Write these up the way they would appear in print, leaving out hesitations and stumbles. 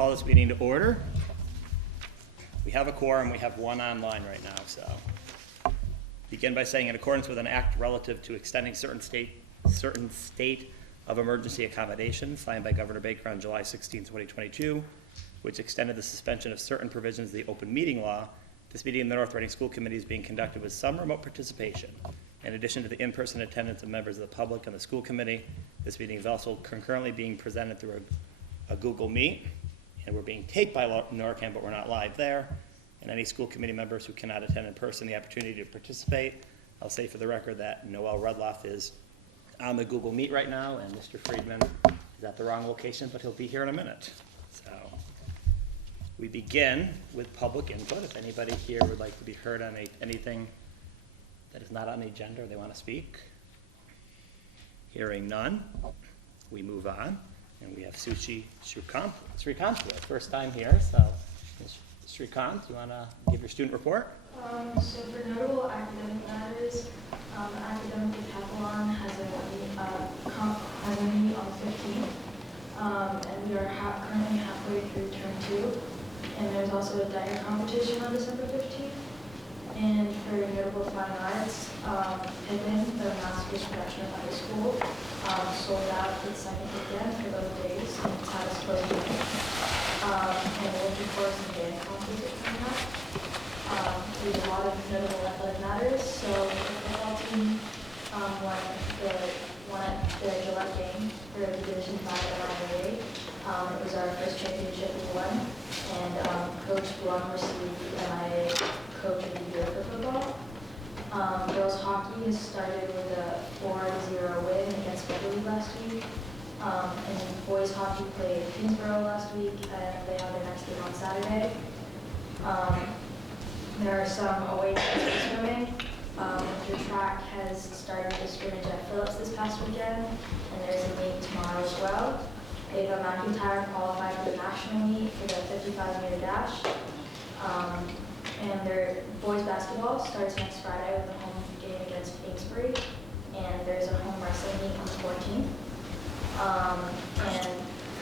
call this meeting to order. We have a quorum. We have one online right now, so. Begin by saying, in accordance with an act relative to extending certain state of emergency accommodation signed by Governor Baker on July 16, 2022, which extended the suspension of certain provisions of the open meeting law, this meeting in the North Reading School Committee is being conducted with some remote participation. In addition to the in-person attendance of members of the public and the school committee, this meeting is also concurrently being presented through a Google Meet, and we're being taped by NORCAM, but we're not live there. And any school committee members who cannot attend in person the opportunity to participate. I'll say for the record that Noel Rudloff is on the Google Meet right now, and Mr. Friedman is at the wrong location, but he'll be here in a minute. So we begin with public input. If anybody here would like to be heard on anything that is not on the agenda or they want to speak. Hearing none, we move on, and we have Sushi Shrikant for the first time here. So Ms. Shrikant, you want to give your student report? So for notable academic matters, academic decathlon has a meeting on the 15th, and we are currently halfway through term 2, and there's also a dining competition on December 15th. And for notable fine arts, Pippin, the master's production of high school, sold out for the second weekend for those days, and it's had its closing day. And we're looking forward to the band concert coming up. There's a lot of notable athletic matters. So the football team won the Gillette game for the Division 5 NIA. It was our first championship we won, and Coach Blum received the NIA Coach of the Year for football. Girls hockey has started with a 4-0 win against Beverly last week. And boys hockey played Kingsborough last week, and they have their next game on Saturday. There are some away games for swimming. The track has started a scrimmage at Phillips this past weekend, and there's a meet tomorrow as well. Ava McIntyre qualified for the national meet for the 55-meter dash. And their boys basketball starts next Friday with a home game against Amesbury, and there's a home wrestling meet on the 14th. And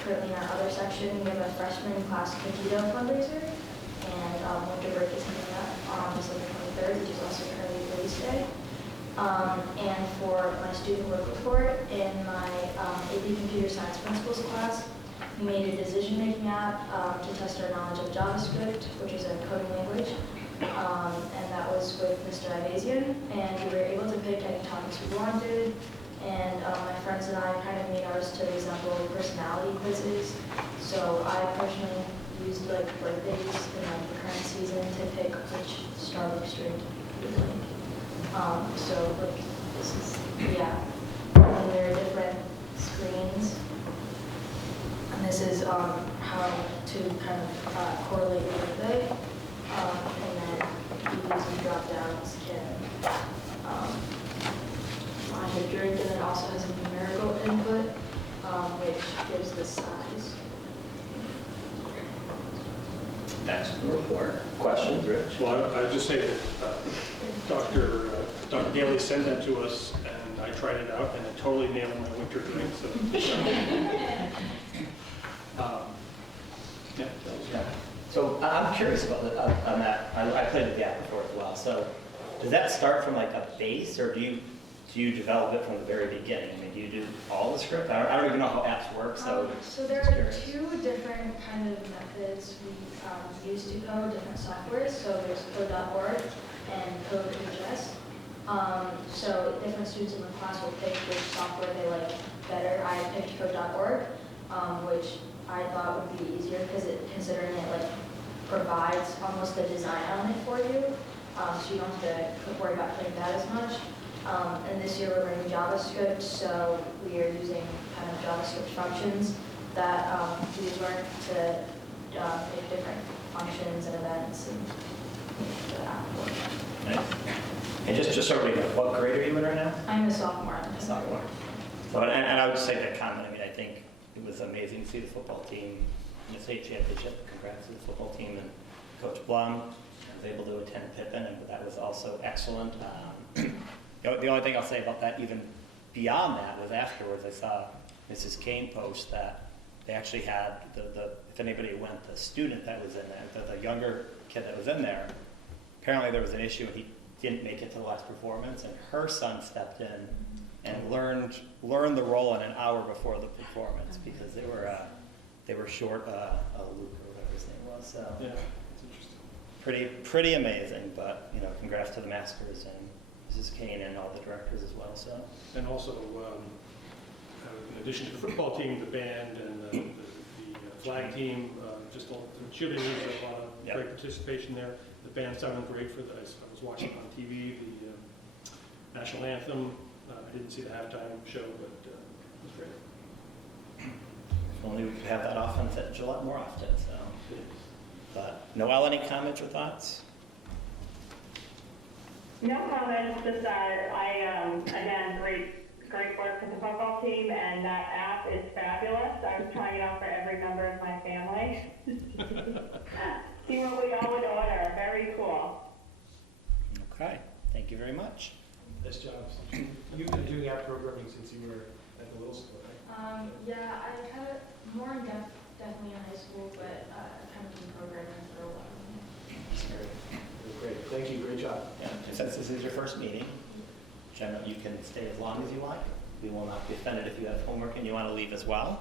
currently in our other section, we have a freshman class cookie dough fundraiser, and winter break is coming up on December 23rd, which is also currently release day. And for my student work report in my AP Computer Science Principles class, we made a decision-making app to test our knowledge of JavaScript, which is a coding language, and that was with Mr. Ivazian, and we were able to pick any topics we wanted, and my friends and I kind of made ours to resemble personality quizzes. So I personally used like birthdays in the current season to pick which Starbucks drink we would like. So like this is, yeah, and there are different screens. And this is how to kind of correlate your birthday. And then these drop downs can find your drink, and it also has a numerical input, which gives the size. That's the report. Questions, Rich? Well, I would just say that Dr. Daly sent that to us, and I tried it out, and it totally nailed my winter drink. So, Yeah. So I'm curious about on that. I played with the app before as well. So does that start from like a base, or do you develop it from the very beginning? I mean, do you do all the script? I don't even know how apps work. So there are two different kind of methods we use to code different softwares. So there's code.org and code.js. So different students in the class will pick which software they like better. I picked code.org, which I thought would be easier because considering it like provides almost the design element for you, so you don't have to worry about putting that as much. And this year we're learning JavaScript, so we are using kind of JavaScript functions that we learn to make different functions and events and make the app work. Nice. And just so we know, what grade are you in right now? I'm a sophomore. Sophomore. So and I would just say that comment. I mean, I think it was amazing to see the football team in the state championship. Congrats to the football team and Coach Blum. I was able to attend Pippin, and that was also excellent. The only thing I'll say about that, even beyond that, was afterwards I saw Mrs. Kane post that they actually had if anybody went, the student that was in there, the younger kid that was in there, apparently there was an issue and he didn't make it to the last performance, and her son stepped in and learned the role in an hour before the performance because they were short Luke or whatever his name was. So Yeah, it's interesting. pretty amazing. But congrats to the Masters and Mrs. Kane and all the directors as well. So And also, in addition to the football team, the band and the flag team, just all the cheerleaders, a lot of Yep. great participation there. The band sounded great for I was watching on TV, the national anthem. I didn't see the halftime show, but it was great. if only we could have that often at Gillette more often. So, but Noelle, any comments or thoughts? No comments, just again, great work with the football team, and that app is fabulous. I'm trying it out for every member of my family. See what we all would order, very cool. Okay, thank you very much. Nice job. You've been doing app programming since you were at the middle school, right? Yeah, I had it more in depth definitely in high school, but I've kind of been programming for a while. That's great. Great. Thank you. Great job. Yeah, and since this is your first meeting, Jenna, you can stay as long as you like. We will not be offended if you have homework and you want to leave as well.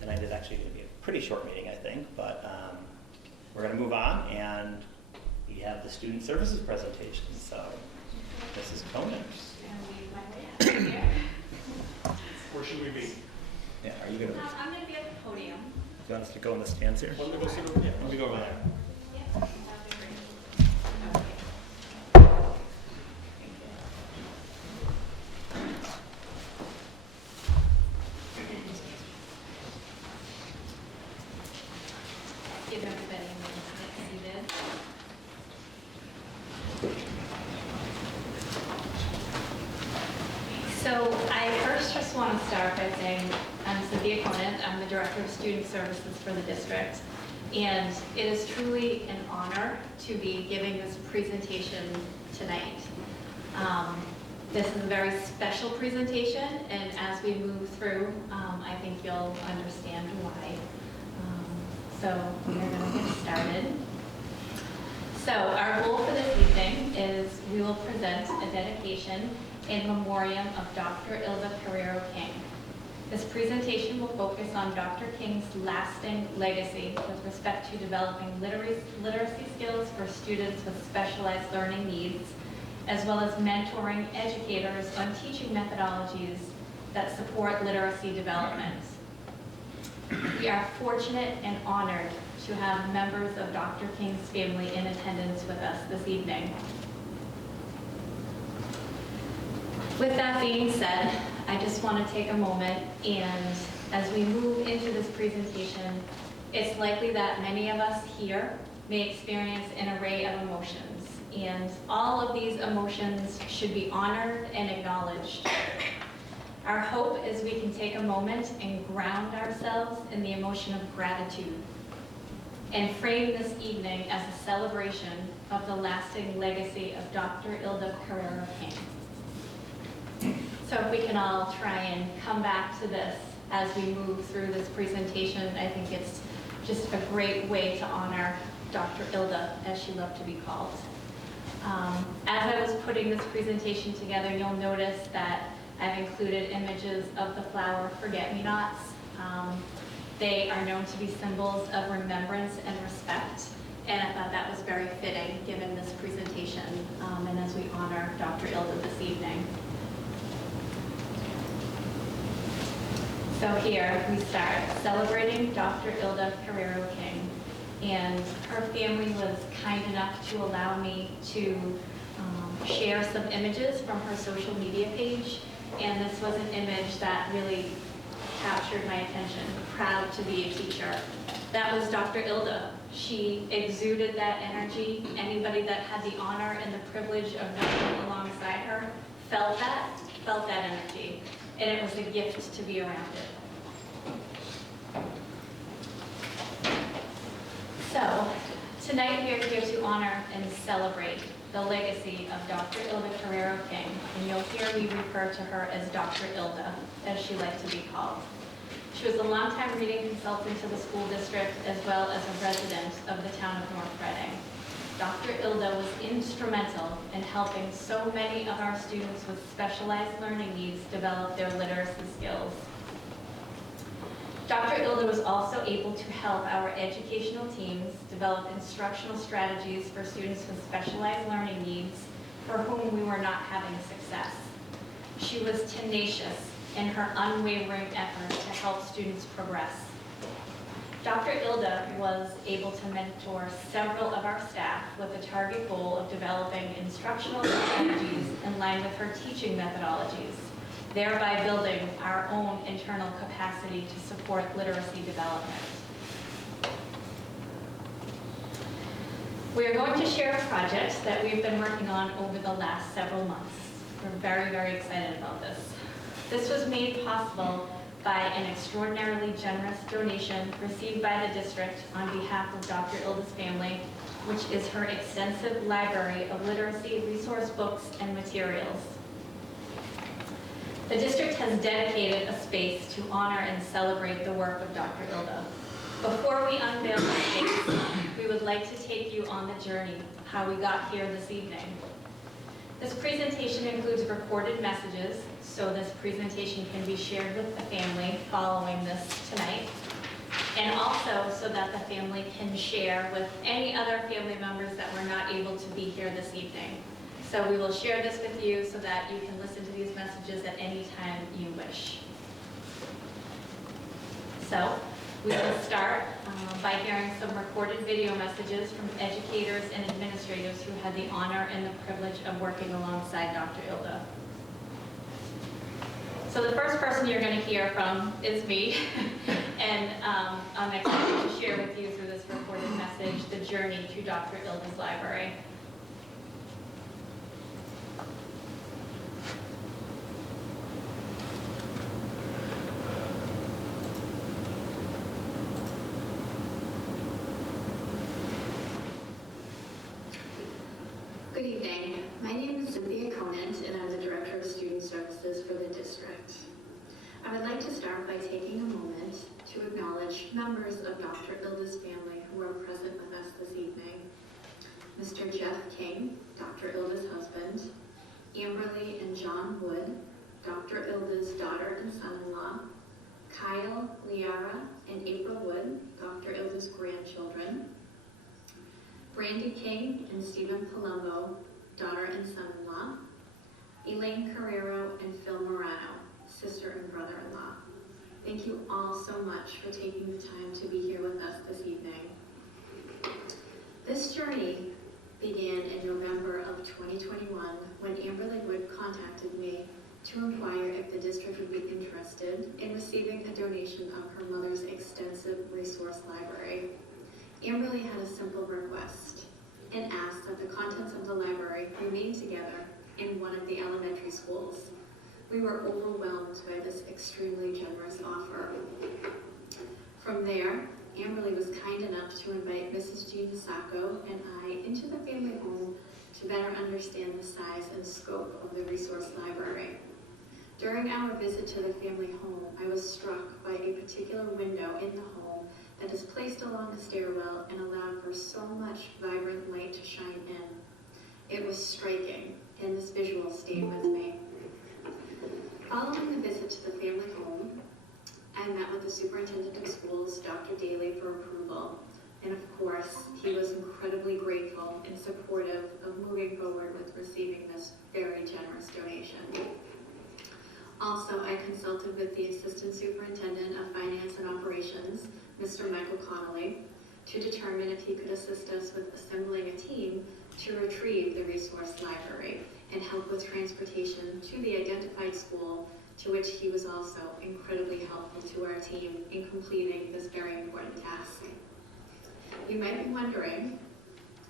Tonight is actually going to be a pretty short meeting, I think, but we're going to move on, and we have the student services presentation. So, Mrs. Conant. Where should we be? Yeah, are you going to? I'm going to be at the podium. Do you want us to go in the stands here? Why don't we go sit over? Yeah, Let me go over there. Yeah, that'd be great. Okay. Give everybody a minute to get seated. So I first just want to start by saying I'm Cynthia Conant. I'm the Director of Student Services for the district. And it is truly an honor to be giving this presentation tonight. This is a very special presentation, and as we move through, I think you'll understand why. So we're going to get started. So our goal for this evening is we will present a dedication in memoriam of Dr. Ilda Pereiro King. This presentation will focus on Dr. King's lasting legacy with respect to developing literacy skills for students with specialized learning needs, as well as mentoring educators on teaching methodologies that support literacy development. We are fortunate and honored to have members of Dr. King's family in attendance with us this evening. With that being said, I just want to take a moment, and as we move into this presentation, it's likely that many of us here may experience an array of emotions, and all of these emotions should be honored and acknowledged. Our hope is we can take a moment and ground ourselves in the emotion of gratitude and frame this evening as a celebration of the lasting legacy of Dr. Ilda Pereiro King. So if we can all try and come back to this as we move through this presentation, I think it's just a great way to honor Dr. Ilda, as she loved to be called. As I was putting this presentation together, you'll notice that I've included images of the flower forget-me-nots. They are known to be symbols of remembrance and respect, and I thought that was very fitting given this presentation and as we honor Dr. Ilda this evening. So here we start celebrating Dr. Ilda Pereiro King, and her family was kind enough to allow me to share some images from her social media page, and this was an image that really captured my attention. Proud to be a teacher. That was Dr. Ilda. She exuded that energy. Anybody that had the honor and the privilege of knowing alongside her felt that energy, and it was a gift to be around it. So, tonight we are here to honor and celebrate the legacy of Dr. Ilda Pereiro King, and you'll hear me refer to her as Dr. Ilda, as she liked to be called. She was a longtime reading consultant to the school district as well as a resident of the town of North Reading. Dr. Ilda was instrumental in helping so many of our students with specialized learning needs develop their literacy skills. Dr. Ilda was also able to help our educational teams develop instructional strategies for students with specialized learning needs for whom we were not having success. She was tenacious in her unwavering effort to help students progress. Dr. Ilda was able to mentor several of our staff with the target goal of developing instructional strategies in line with her teaching methodologies, thereby building our own internal capacity to support literacy development. We are going to share a project that we've been working on over the last several months. We're very, very excited about this. This was made possible by an extraordinarily generous donation received by the district on behalf of Dr. Ilda's family, which is her extensive library of literacy resource books and materials. The district has dedicated a space to honor and celebrate the work of Dr. Ilda. Before we unveil the space, we would like to take you on the journey of how we got here this evening. This presentation includes recorded messages, so this presentation can be shared with the family following this tonight, and also so that the family can share with any other family members that were not able to be here this evening. So we will share this with you so that you can listen to these messages at any time you wish. So we will start by hearing some recorded video messages from educators and administrators who had the honor and the privilege of working alongside Dr. Ilda. So the first person you're going to hear from is me, and I'm excited to share with you through this recorded message the journey to Dr. Ilda's library. Good evening. My name is Cynthia Conant, and I'm the Director of Student Services for the district. I would like to start by taking a moment to acknowledge members of Dr. Ilda's family who are present with us this evening. Mr. Jeff King, Dr. Ilda's husband, Amberly and John Wood, Dr. Ilda's daughter and son-in-law, Kyle, Liara, and April Wood, Dr. Ilda's grandchildren, Brandy King and Stephen Palumbo, daughter and son-in-law, Elaine Pereiro and Phil Morano, sister and brother-in-law. Thank you all so much for taking the time to be here with us this evening. This journey began in November of 2021 when Amberly Wood contacted me to inquire if the district would be interested in receiving a donation of her mother's extensive resource library. Amberly had a simple request and asked that the contents of the library remain together in one of the elementary schools. We were overwhelmed by this extremely generous offer. From there, Amberly was kind enough to invite Mrs. Gina Deco and I into the family home to better understand the size and scope of the resource library. During our visit to the family home, I was struck by a particular window in the home that is placed along the stairwell and allowed for so much vibrant light to shine in. It was striking, and this visual stayed with me. Following the visit to the family home, I met with the superintendent of schools, Dr. Daly, for approval. And of course, he was incredibly grateful and supportive of moving forward with receiving this very generous donation. Also, I consulted with the Assistant Superintendent of Finance and Operations, Mr. Michael Connolly, to determine if he could assist us with assembling a team to retrieve the resource library and help with transportation to the identified school, to which he was also incredibly helpful to our team in completing this very important task. You might be wondering,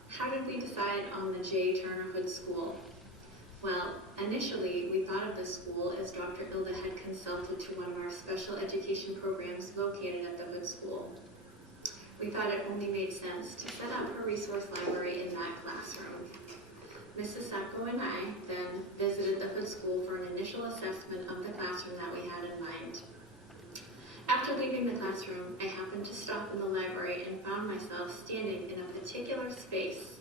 how did we decide on the J. Turner Hood School? Well, initially, we thought of the school as Dr. Ilda had consulted to one of our special education programs located at the Hood School. We thought it only made sense to set up a resource library in that classroom. Mrs. Sacco and I then visited the Hood School for an initial assessment of the classroom that we had in mind. After After leaving the classroom, I happened to stop in the library and found myself standing in a particular space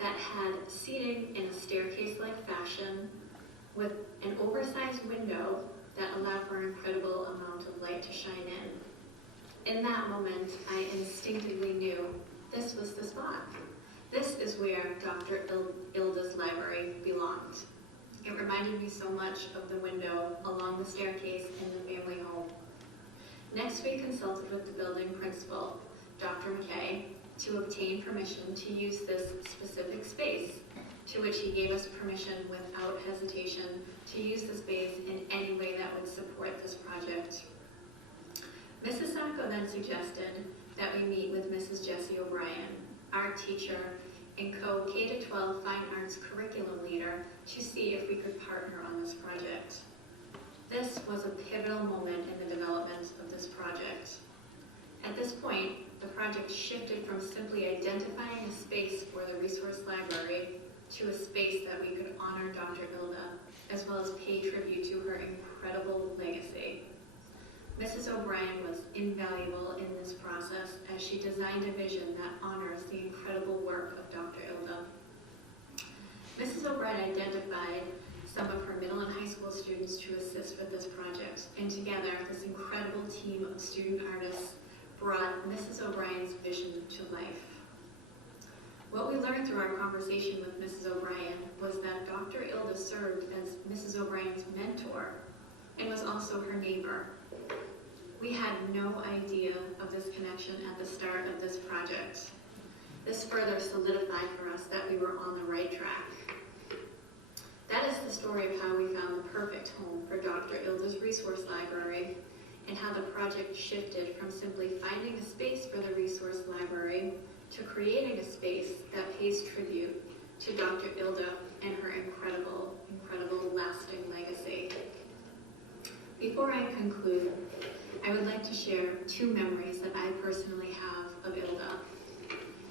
that had seating in a staircase-like fashion with an oversized window that allowed for an incredible amount of light to shine in. In that moment, I instinctively knew this was the spot. This is where Dr. Ilda's library belonged. It reminded me so much of the window along the staircase in the family home. Next, we consulted with the building principal, Dr. McKay, to obtain permission to use this specific space, to which he gave us permission without hesitation to use the space in any way that would support this project. Mrs. Sacco then suggested that we meet with Mrs. Jessie O'Brien, our teacher and K-12 Fine Arts curriculum leader, to see if we could partner on this project. This was a pivotal moment in the development of this project. At this point, the project shifted from simply identifying a space for the resource library to a space that we could honor Dr. Ilda, as well as pay tribute to her incredible legacy. Mrs. O'Brien was invaluable in this process as she designed a vision that honors the incredible work of Dr. Ilda. Mrs. O'Brien identified some of her middle and high school students to assist with this project, and together, this incredible team of student artists brought Mrs. O'Brien's vision to life. What we learned through our conversation with Mrs. O'Brien was that Dr. Ilda served as Mrs. O'Brien's mentor and was also her neighbor. We had no idea of this connection at the start of this project. This further solidified for us that we were on the right track. That is the story of how we found the perfect home for Dr. Ilda's resource library, and how the project shifted from simply finding a space for the resource library to creating a space that pays tribute to Dr. Ilda and her incredible, incredible lasting legacy. Before I conclude, I would like to share two memories that I personally have of Ilda.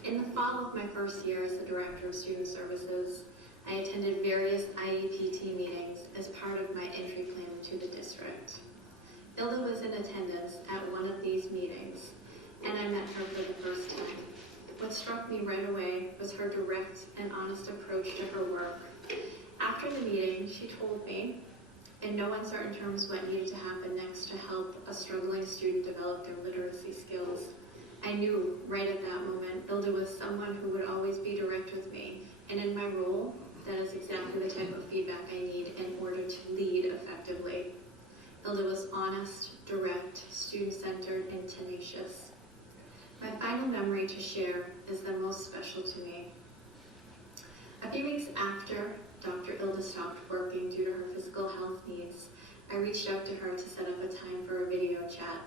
In the fall of my first year as the Director of Student Services, I attended various IEPT meetings as part of my entry plan to the district. Ilda was in attendance at one of these meetings, and I met her for the first time. What struck me right away was her direct and honest approach to her work. After the meeting, she told me, in no uncertain terms, what needed to happen next to help a struggling student develop their literacy skills. I knew right at that moment, Ilda was someone who would always be direct with me, and in my role, that is exactly the type of feedback I need in order to lead effectively. Ilda was honest, direct, student-centered, and tenacious. My final memory to share is the most special to me. A few weeks after Dr. Ilda stopped working due to her physical health needs, I reached out to her to set up a time for a video chat.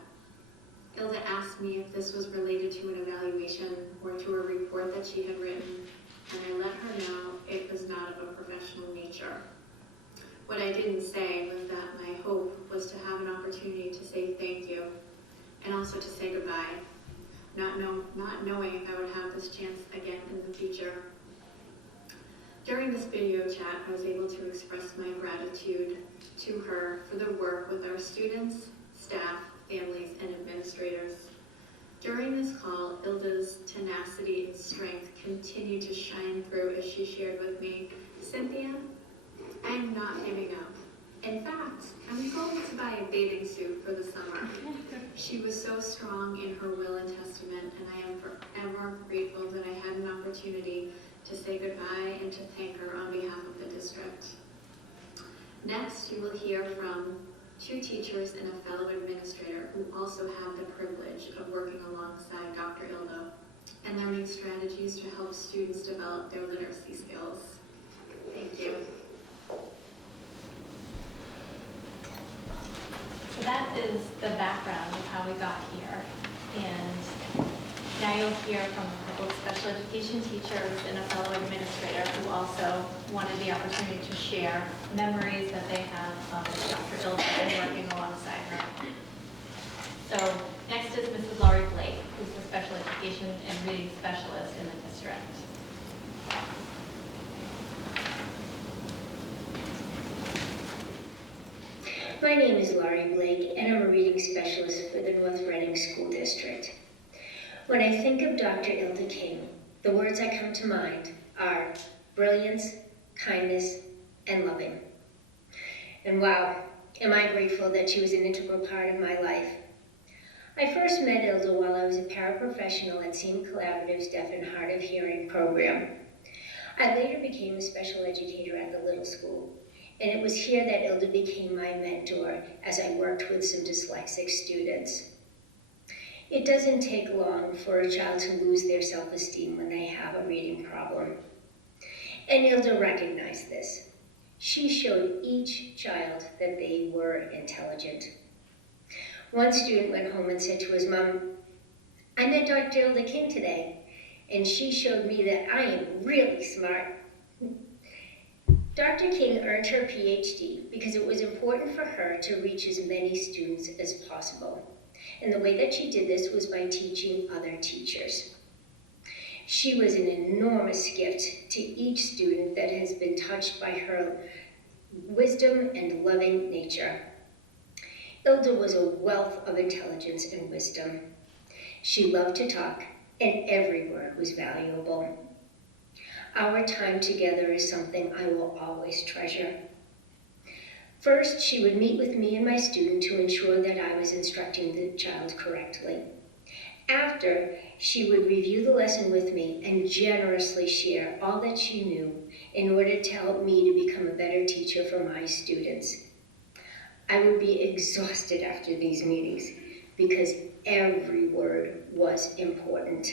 Ilda asked me if this was related to an evaluation or to a report that she had written, and I let her know it was not of a professional nature. What I didn't say was that my hope was to have an opportunity to say thank you, and also to say goodbye, not knowing if I would have this chance again in the future. During this video chat, I was able to express my gratitude to her for the work with our students, staff, families, and administrators. During this call, Ilda's tenacity and strength continued to shine through as she shared with me, "Cynthia, I am not giving up. In fact, I'm going to buy a bathing suit for the summer." She was so strong in her will and testament, and I am forever grateful that I had an opportunity to say goodbye and to thank her on behalf of the district. Next, you will hear from two teachers and a fellow administrator who also have the privilege of working alongside Dr. Ilda and learning strategies to help students develop their literacy skills. Thank you. So that is the background of how we got here. And now you'll hear from a couple of special education teachers and a fellow administrator who also wanted the opportunity to share memories that they have of Dr. Ilda and working alongside her. So next is Mrs. Laurie Blake, who's the special education and reading specialist in the district. My name is Laurie Blake, and I'm a reading specialist for the North Reading School District. When I think of Dr. Ilda King, the words that come to mind are brilliance, kindness, and loving. And wow, am I grateful that she was an integral part of my life. I first met Ilda while I was a paraprofessional at Seam Collaborative's Deaf and Hard of Hearing program. I later became a special educator at the Little School, and it was here that Ilda became my mentor as I worked with some dyslexic students. It doesn't take long for a child to lose their self-esteem when they have a reading problem. And Ilda recognized this. She showed each child that they were intelligent. One student went home and said to his mom, "I met Dr. Ilda King today, and she showed me that I am really smart." Dr. King earned her PhD because it was important for her to reach as many students as possible. And the way that she did this was by teaching other teachers. She was an enormous gift to each student that has been touched by her wisdom and loving nature. Ilda was a wealth of intelligence and wisdom. She loved to talk, and every word was valuable. Our time together is something I will always treasure. First, she would meet with me and my student to ensure that I was instructing the child correctly. After, she would review the lesson with me and generously share all that she knew in order to help me to become a better teacher for my students. I would be exhausted after these meetings because every word was important.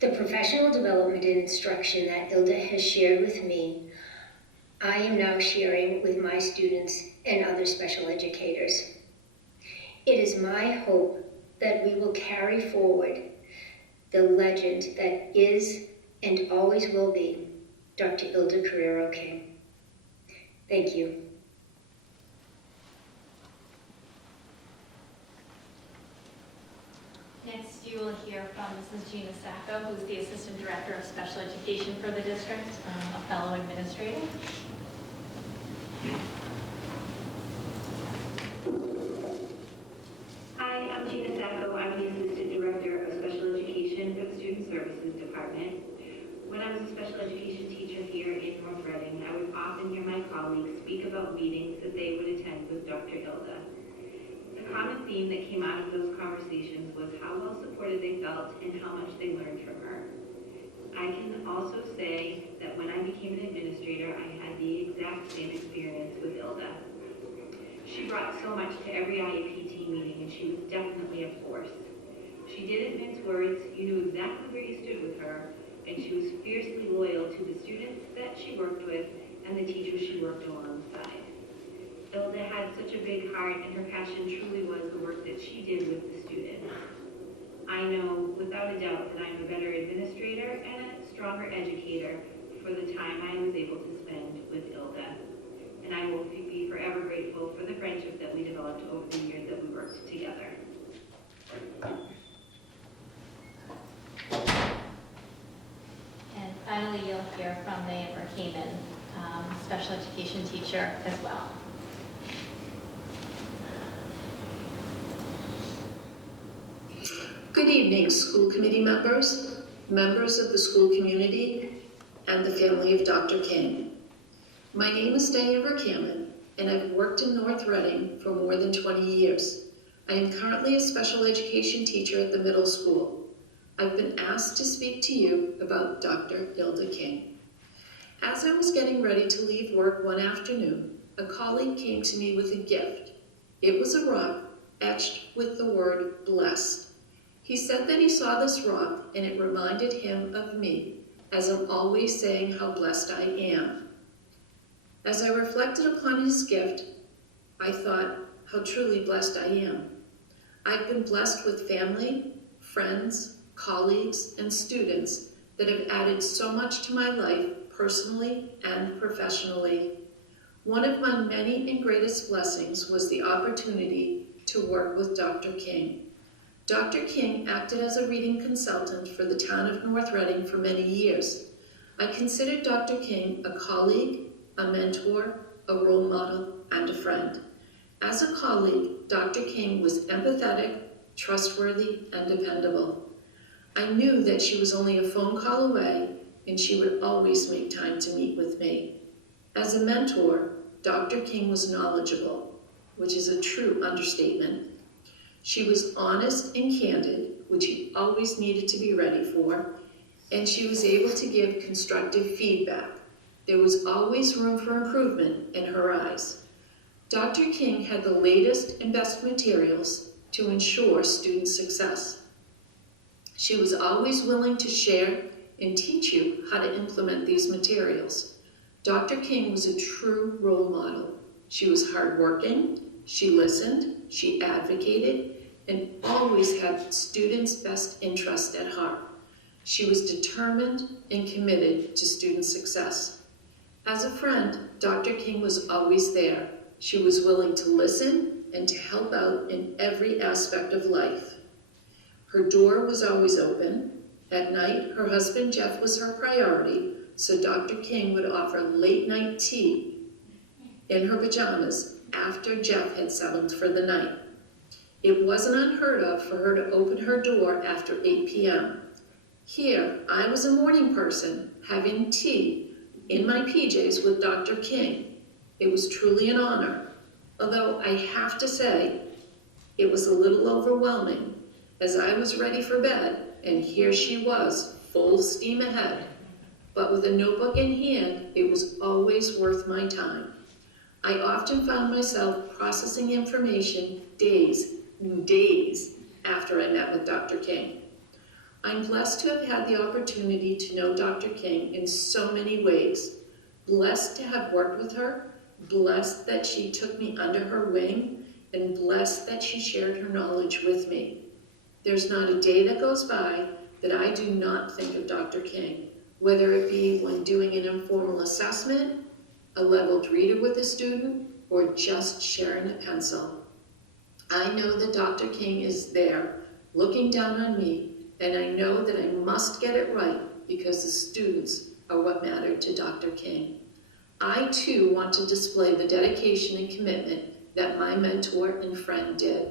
The professional development and instruction that Ilda has shared with me, I am now sharing with my students and other special educators. It is my hope that we will carry forward the legend that is and always will be Dr. Ilda Pereiro King. Thank you. Next, you will hear from Mrs. Gina Deco, who's the Assistant Director of Special Education for the district, a fellow administrator. Hi, I'm Gina Deco. I'm the Assistant Director of Special Education for the Student Services Department. When I was a special education teacher here in North Reading, I would often hear my colleagues speak about meetings that they would attend with Dr. Ilda. The common theme that came out of those conversations was how well supported they felt and how much they learned from her. I can also say that when I became an administrator, I had the exact same experience with Ilda. She brought so much to every IEP meeting, and she was definitely a force. She didn't mince words, you knew exactly where you stood with her, and she was fiercely loyal to the students that she worked with and the teachers she worked alongside. Ilda had such a big heart, and her passion truly was the work that she did with the students. I know without a doubt that I'm a better administrator and a stronger educator for the time I was able to spend with Ilda. And I will be forever grateful for the friendship that we developed over the years that we worked together. And finally, you'll hear from the Amber Kamen, special education teacher as well. Good evening, school committee members, members of the school community, and the family of Dr. King. My name is Amber Kamen, and I've worked in North Reading for more than 20 years. I am currently a special education teacher at the middle school. I've been asked to speak to you about Dr. Ilda King. As I was getting ready to leave work one afternoon, a colleague came to me with a gift. It was a rock etched with the word blessed. He said that he saw this rock and it reminded him of me, as I'm always saying how blessed I am. As I reflected upon his gift, I thought how truly blessed I am. I've been blessed with family, friends, colleagues, and students that have added so much to my life personally and professionally. One of my many and greatest blessings was the opportunity to work with Dr. King. Dr. King acted as a reading consultant for the town of North Reading for many years. I considered Dr. King a colleague, a mentor, a role model, and a friend. As a colleague, Dr. King was empathetic, trustworthy, and dependable. I knew that she was only a phone call away, and she would always make time to meet with me. As a mentor, Dr. King was knowledgeable, which is a true understatement. She was honest and candid, which he always needed to be ready for, and she was able to give constructive feedback. There was always room for improvement in her eyes. Dr. King had the latest and best materials to ensure student success. She was always willing to share and teach you how to implement these materials. Dr. King was a true role model. She was hardworking, she listened, she advocated, and always had students' best interest at heart. She was determined and committed to student success. As a friend, Dr. King was always there. She was willing to listen and to help out in every aspect of life. Her door was always open. At night, her husband Jeff was her priority, so Dr. King would offer late night tea in her pajamas after Jeff had settled for the night. It wasn't unheard of for her to open her door after 8 p.m. Here, I was a morning person having tea in my PJs with Dr. King. It was truly an honor, although I have to say, it was a little overwhelming as I was ready for bed and here she was, full steam ahead. But with a notebook in hand, it was always worth my time. I often found myself processing information days after I met with Dr. King. I'm blessed to have had the opportunity to know Dr. King in so many ways. Blessed to have worked with her, blessed that she took me under her wing, and blessed that she shared her knowledge with me. There's not a day that goes by that I do not think of Dr. King, whether it be when doing an informal assessment, a leveled reader with a student, or just sharing a pencil. I know that Dr. King is there looking down on me, and I know that I must get it right because the students are what matter to Dr. King. I too want to display the dedication and commitment that my mentor and friend did.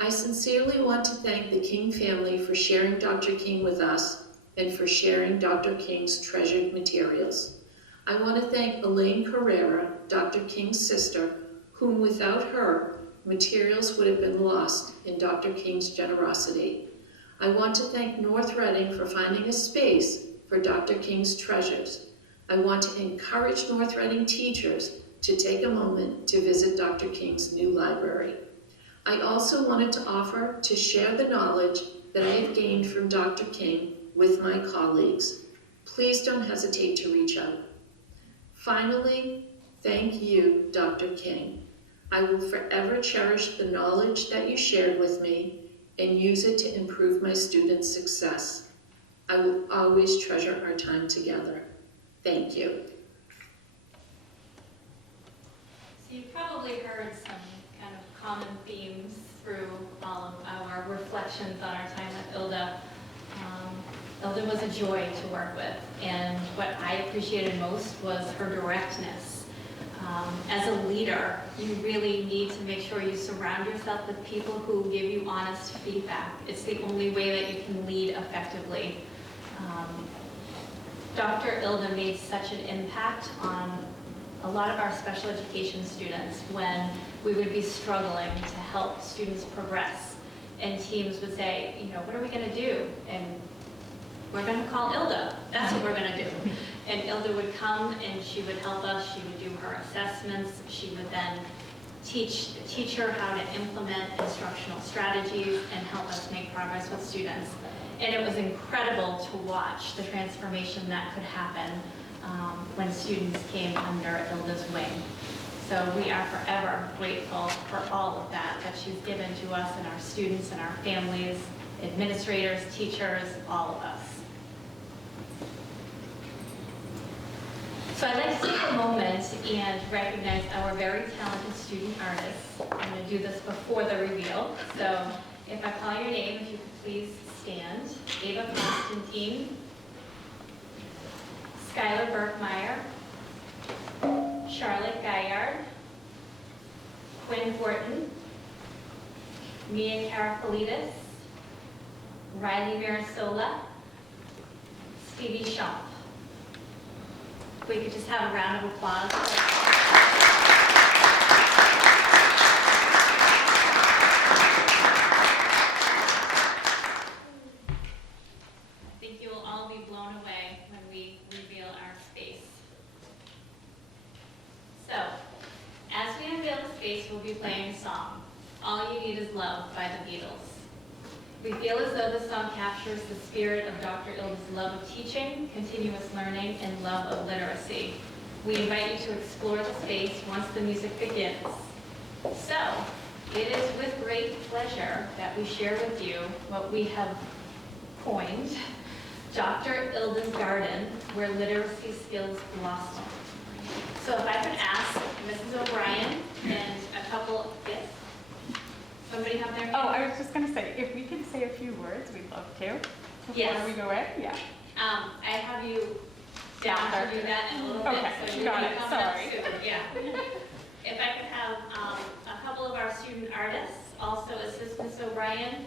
I sincerely want to thank the King family for sharing Dr. King with us and for sharing Dr. King's treasured materials. I want to thank Elaine Carrera, Dr. King's sister, whom without her, materials would have been lost in Dr. King's generosity. I want to thank North Reading for finding a space for Dr. King's treasures. I want to encourage North Reading teachers to take a moment to visit Dr. King's new library. I also wanted to offer to share the knowledge that I have gained from Dr. King with my colleagues. Please don't hesitate to reach out. Finally, thank you, Dr. King. I will forever cherish the knowledge that you shared with me and use it to improve my students' success. I will always treasure our time together. Thank you. So you've probably heard some kind of common themes through all of our reflections on our time at Ilda. Ilda was a joy to work with, and what I appreciated most was her directness. As a leader, you really need to make sure you surround yourself with people who give you honest feedback. It's the only way that you can lead effectively. Dr. Ilda made such an impact on a lot of our special education students when we would be struggling to help students progress. And teams would say, you know, what are we going to do? And we're going to call Ilda. That's what we're going to do. And Ilda would come and she would help us. She would do her assessments. She would then teach her how to implement instructional strategies and help us make progress with students. And it was incredible to watch the transformation that could happen when students came under Ilda's wing. So we are forever grateful for all of that she's given to us and our students and our families, administrators, teachers, all of us. So I'd like to take a moment and recognize our very talented student artists. I'm going to do this before the reveal. So if I call your name, if you could please stand. Ava Constantine, Skylar Burkmeyer, Charlotte Gaillard, Quinn Horton, Mia Karafalidis, Riley Mirasola, Stevie Shump. If we could just have a round of applause. I think you will all be blown away when we reveal our space. So, as we unveil the space, we'll be playing a song, All You Need Is Love by the Beatles. We feel as though this song captures the spirit of Dr. Ilda's love of teaching, continuous learning, and love of literacy. We invite you to explore the space once the music begins. So, it is with great pleasure that we share with you what we have coined Dr. Ildens Garden, where literacy skills blossom. So if I could ask Mrs. O'Brien and a couple, yes? Somebody have their hand? Oh, I was just going to say, if we could say a few words, we'd love to. Before Yes. we go in, yeah. I have you down to do that in a little bit. Okay, So you you're got gonna it, come up sorry. soon, yeah. If I could have a couple of our student artists also assist Ms. O'Brien.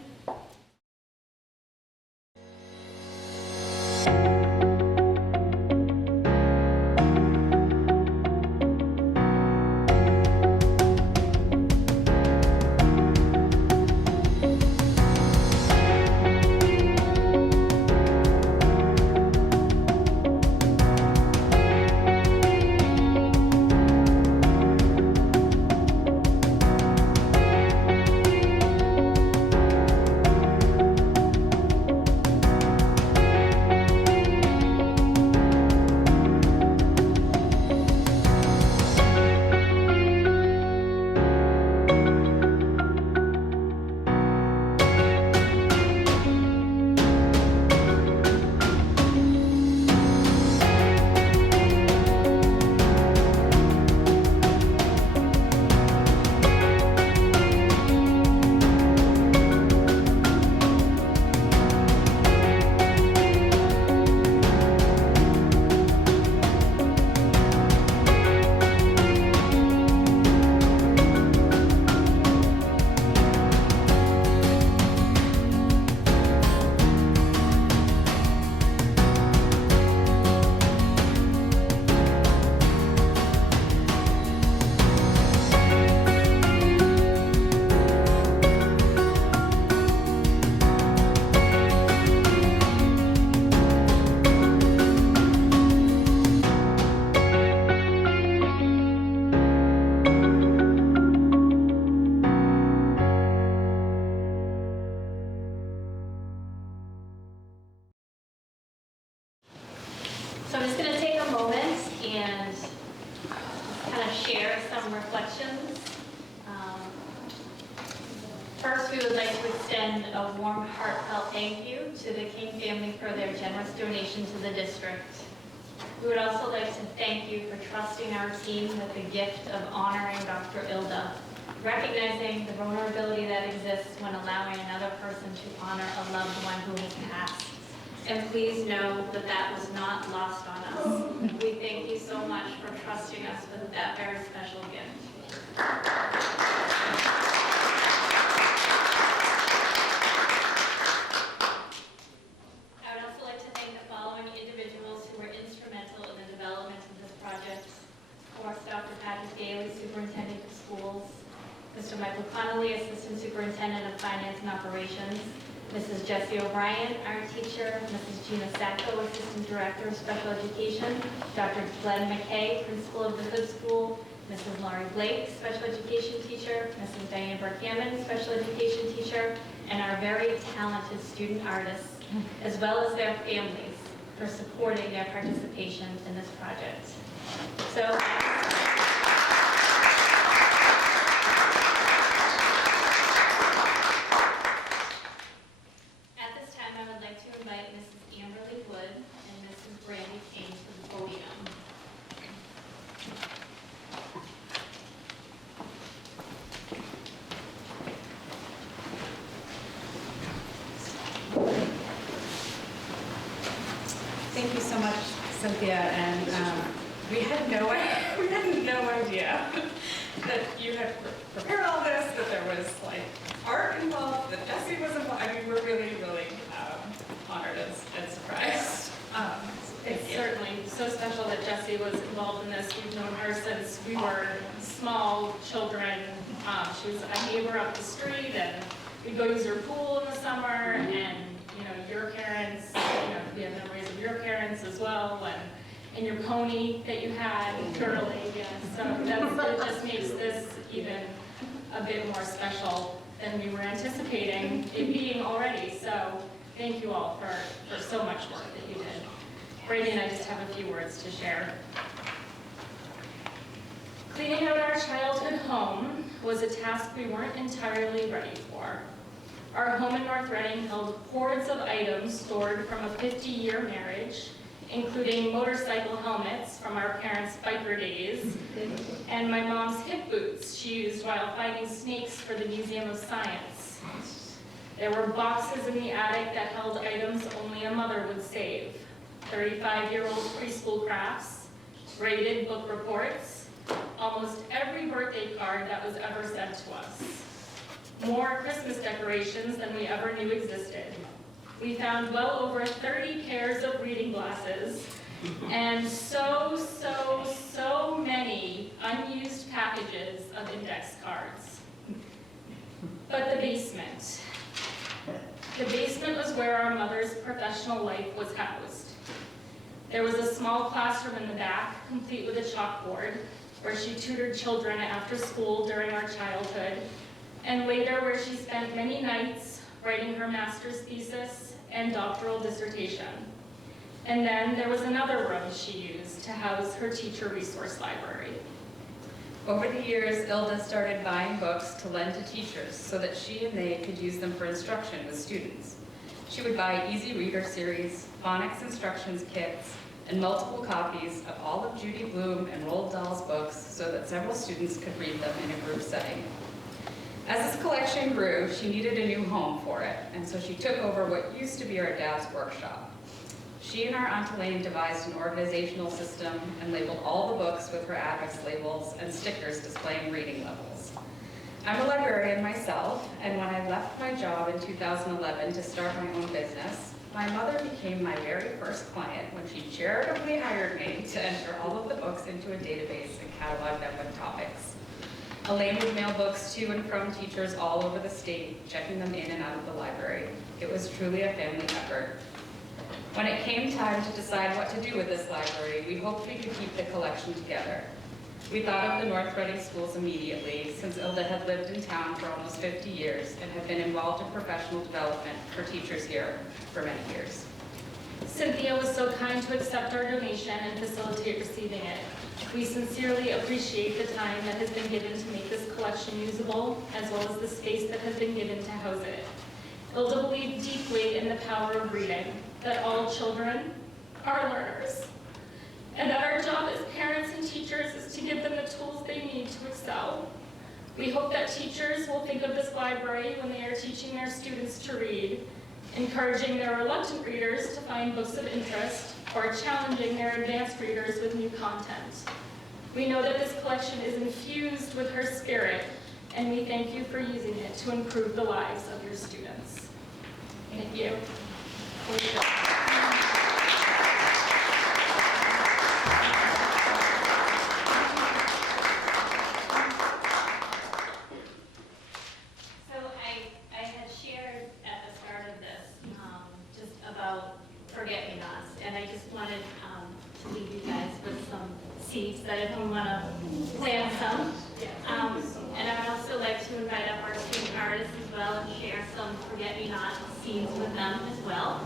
So I'm just going to take a moment and kind of share some reflections. First, we would like to extend a warm, heartfelt thank you to the King family for their generous donation to the district. We would also like to thank you for trusting our team with the gift of honoring Dr. Ilda, recognizing the vulnerability that exists when allowing another person to honor a loved one who has passed. And please know that that was not lost on us. We thank you so much for trusting us with that very special gift. I would also like to thank the following individuals who were instrumental in the development of this project. Of course, Dr. Patrick Daly, Superintendent of Schools, Mr. Michael Connolly, Assistant Superintendent of Finance and Operations, Mrs. Jessie O'Brien, art teacher, Mrs. Gina Deco, Assistant Director of Special Education, Dr. Glenn McKay, Principal of the Hood School, Mrs. Laurie Blake, Special Education Teacher, Mrs. Diane Burke-Hammond, Special Education Teacher, and our very talented student artists, as well as their families, for supporting their participation in this project. So, Thank you so much, Cynthia, and we had no idea that you had prepared heard all this, that there was like art involved, that Jessie was involved. I mean, we're really, really honored and surprised. It's certainly so special that Jessie was involved in this. We've known her since we were small children. She was a neighbor up the street, and we'd go use her pool in the summer, and your parents, we have memories of your parents as well, and your pony that you had, Curly, yes. So it just makes this even a bit more special than we were anticipating it being already. So thank you all for so much work that you did. Brady and I just have a few words to share. Cleaning out our childhood home was a task we weren't entirely ready for. Our home in North Reading held hordes of items stored from a 50-year marriage, including motorcycle helmets from our parents' biker days, and my mom's hip boots she used while fighting snakes for the Museum of Science. There were boxes in the attic that held items only a mother would save. 35-year-old preschool crafts, graded book reports, almost every birthday card that was ever sent to us. More Christmas decorations than we ever knew existed. We found well over 30 pairs of reading glasses and so many unused packages of index cards. But the basement. The basement was where our mother's professional life was housed. There was a small classroom in the back, complete with a chalkboard, where she tutored children after school during our childhood, and later where she spent many nights writing her master's thesis and doctoral dissertation. And then there was another room she used to house her teacher resource library. Over the years, Ilda started buying books to lend to teachers so that she and they could use them for instruction with students. She would buy Easy Reader series, phonics instructions kits, and multiple copies of all of Judy Blume and Roald Dahl's books so that several students could read them in a group setting. As this collection grew, she needed a new home for it, and so she took over what used to be our dad's workshop. She and our Aunt Elaine devised an organizational system and labeled all the books with her address labels and stickers displaying reading levels. I'm a librarian myself, and when I left my job in 2011 to start my own business, my mother became my very first client when she charitably hired me to enter all of the books into a database and catalog them with topics. Elaine would mail books to and from teachers all over the state, checking them in and out of the library. It was truly a family effort. When it came time to decide what to do with this library, we hoped we could keep the collection together. We thought of the North Reading schools immediately, since Ilda had lived in town for almost 50 years and had been involved in professional development for teachers here for many years. Cynthia was so kind to accept our donation and facilitate receiving it. We sincerely appreciate the time that has been given to make this collection usable, as well as the space that has been given to house it. Ilda believed deeply in the power of reading, that all children are learners, and that our job as parents and teachers is to give them the tools they need to excel. We hope that teachers will think of this library when they are teaching their students to read, encouraging their reluctant readers to find books of interest, or challenging their advanced readers with new content. We know that this collection is infused with her spirit, and we thank you for using it to improve the lives of your students. Thank you. I had shared at the start of this just about forget-me-nots, and I just wanted to leave you guys with some seeds that if you want to plant some. And I would also like to invite up our student artists as well and share some forget-me-not seeds with them as well.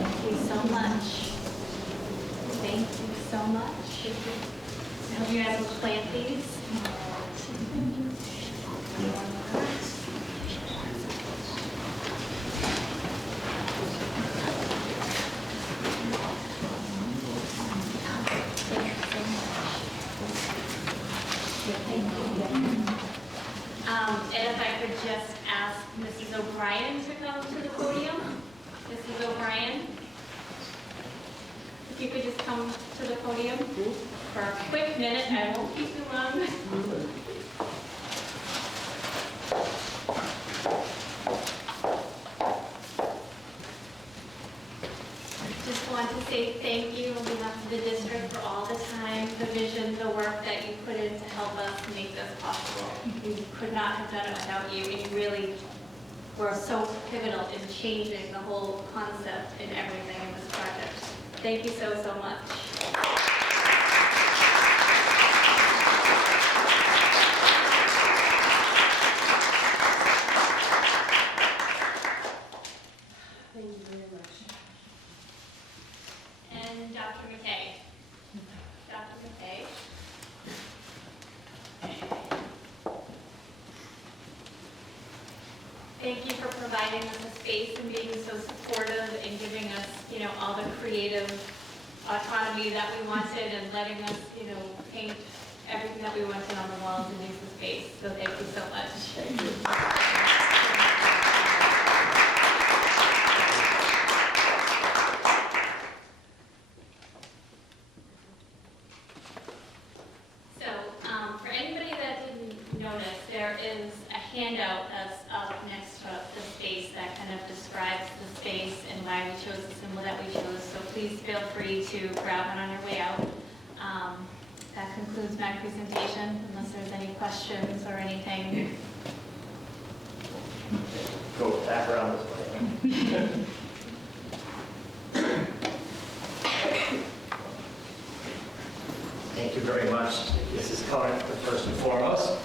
Thank you so much. Thank you so much. I hope you guys will plant these. And if I could just ask Mrs. O'Brien to come to the podium. Mrs. O'Brien. you could just come to the podium for a quick minute. I won't keep you long. Just want to say thank you on behalf of the district for all the time, the vision, the work that you put in to help us make this possible. We could not have done it without you. You really were so pivotal in changing the whole concept and everything in this project. Thank you so, so much. Thank you very much. And Dr. McKay. Dr. McKay. Thank you for providing us a space and being so supportive and giving us, all the creative autonomy that we wanted and letting us, paint everything that we wanted on the walls and use the space. So thank you so much. Thank you. For anybody that didn't notice, there is a handout that's up next to the space that kind of describes the space and why we chose the symbol that we chose. So please feel free to grab one on your way out. That concludes my presentation, unless there's any questions or anything. Go back around this way. Thank you very much, Mrs. Conant, first and foremost.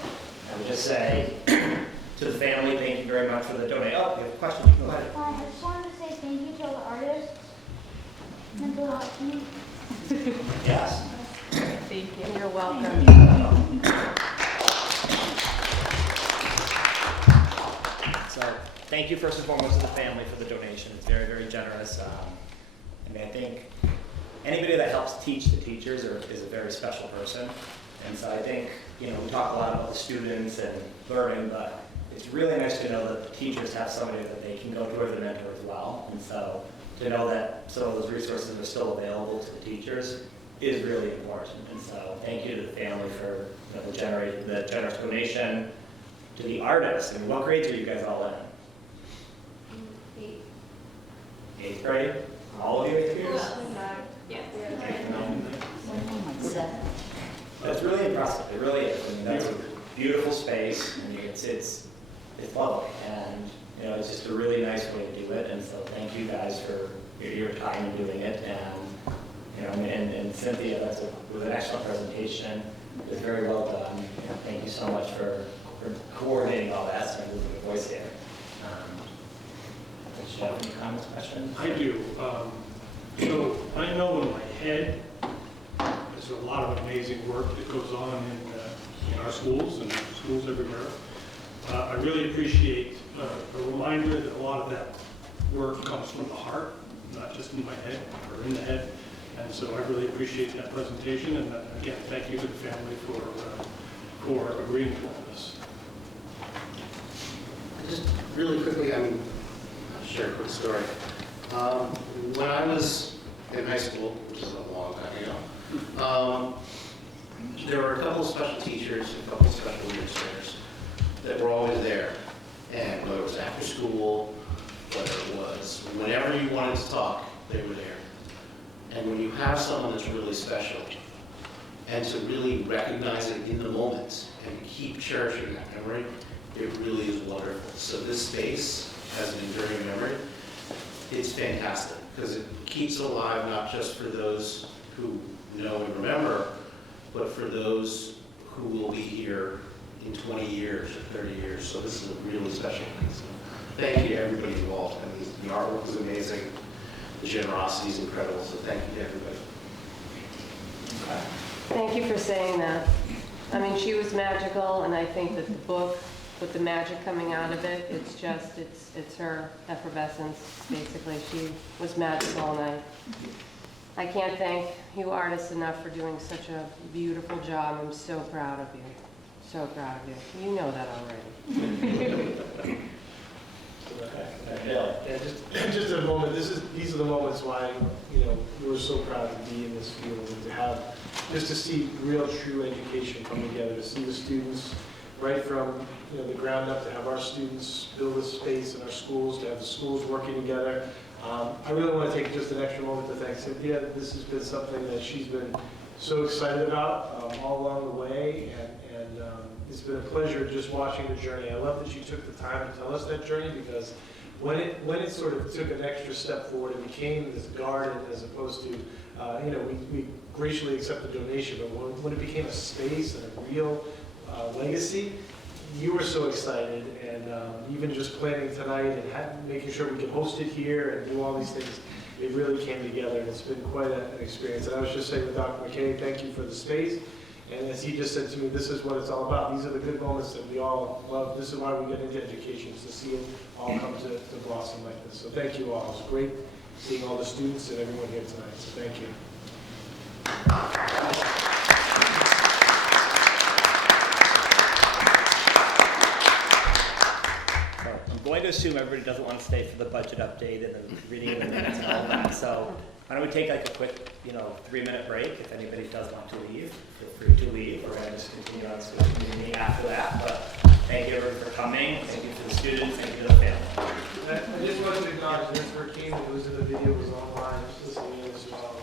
I would just say to the family, thank you very much for the donation. Oh, you have a question? Go ahead. I just wanted to say thank you to all the artists and to the art team. Yes. Thank you. You're welcome. So thank you first and foremost to the family for the donation. It's very, very generous. I think anybody that helps teach the teachers is a very special person. And so I think, we talk a lot about the students and learning, but it's really nice to know that the teachers have somebody that they can go to as a mentor as well. And so to know that some of those resources are still available to the teachers is really important. And so thank you to the family for the generous donation. To the artists, what grades are you guys all in? 8th grade? All of you 8th graders? That's really impressive. It really is. That's a beautiful space, and it's lovely, and it's just a really nice way to do it. And so thank you guys for your time in doing it. And and Cynthia, that was an excellent presentation. It was very well done. Thank you so much for coordinating all that. So I'm losing my voice here. Do you have any comments, questions? I do. So I know in my head, there's a lot of amazing work that goes on in our schools and schools everywhere. I really appreciate a reminder that a lot of that work comes from the heart, not just in my head or in the head. And so I really appreciate that presentation. And again, thank you to the family for agreeing to all this. Just really quickly, I'll share a quick story. When I was in high school, which is a long time ago, there were a couple of special teachers, a couple of special administrators that were always there. And whether it was after school, whether it was whenever you wanted to talk, they were there. And when you have someone that's really special, and to really recognize it in the moment and keep cherishing that memory, it really is wonderful. So this space has an enduring memory. It's fantastic because it keeps it alive not just for those who know and remember, but for those who will be here in 20 years or 30 years. So this is a really special place. Thank you to everybody involved. The artwork is amazing. The generosity is incredible. So thank you to everybody. Thank you for saying that. She was magical, and I think that the book, with the magic coming out of it, it's her effervescence, basically. She was magical, and I can't thank you artists enough for doing such a beautiful job. I'm so proud of you. So proud of you. You know that already. And just a moment, these are the moments why, we're so proud to be in this field and to have, just to see real true education come together, to see the students right from, the ground up, to have our students build a space in our schools, to have the schools working together. I really want to take just an extra moment to thank Cynthia. This has been something that she's been so excited about all along the way, and it's been a pleasure just watching the journey. I love that she took the time to tell us that journey, because when it sort of took an extra step forward, it became this garden as opposed to, we graciously accept the donation, but when it became a space and a real legacy, you were so excited, and even just planning tonight and making sure we could host it here and do all these things, it really came together, and it's been quite an experience. And I was just saying with Dr. McKay, thank you for the space. And as he just said to me, this is what it's all about. These are the good moments that we all love. This is why we get into education, is to see it all come to blossom like this. So thank you all. It was great seeing all the students and everyone here tonight. So thank you. I'm going to assume everybody doesn't want to stay for the budget update and the reading of the minutes and all that. So why don't we take like a quick, 3-minute break? If anybody does want to leave, feel free to leave. We're going to just continue on to the meeting after that. But thank you everyone for coming. Thank you for the students. Thank you to the family. I just wanted to acknowledge this for King, who was in the video, was online, just listening in as well.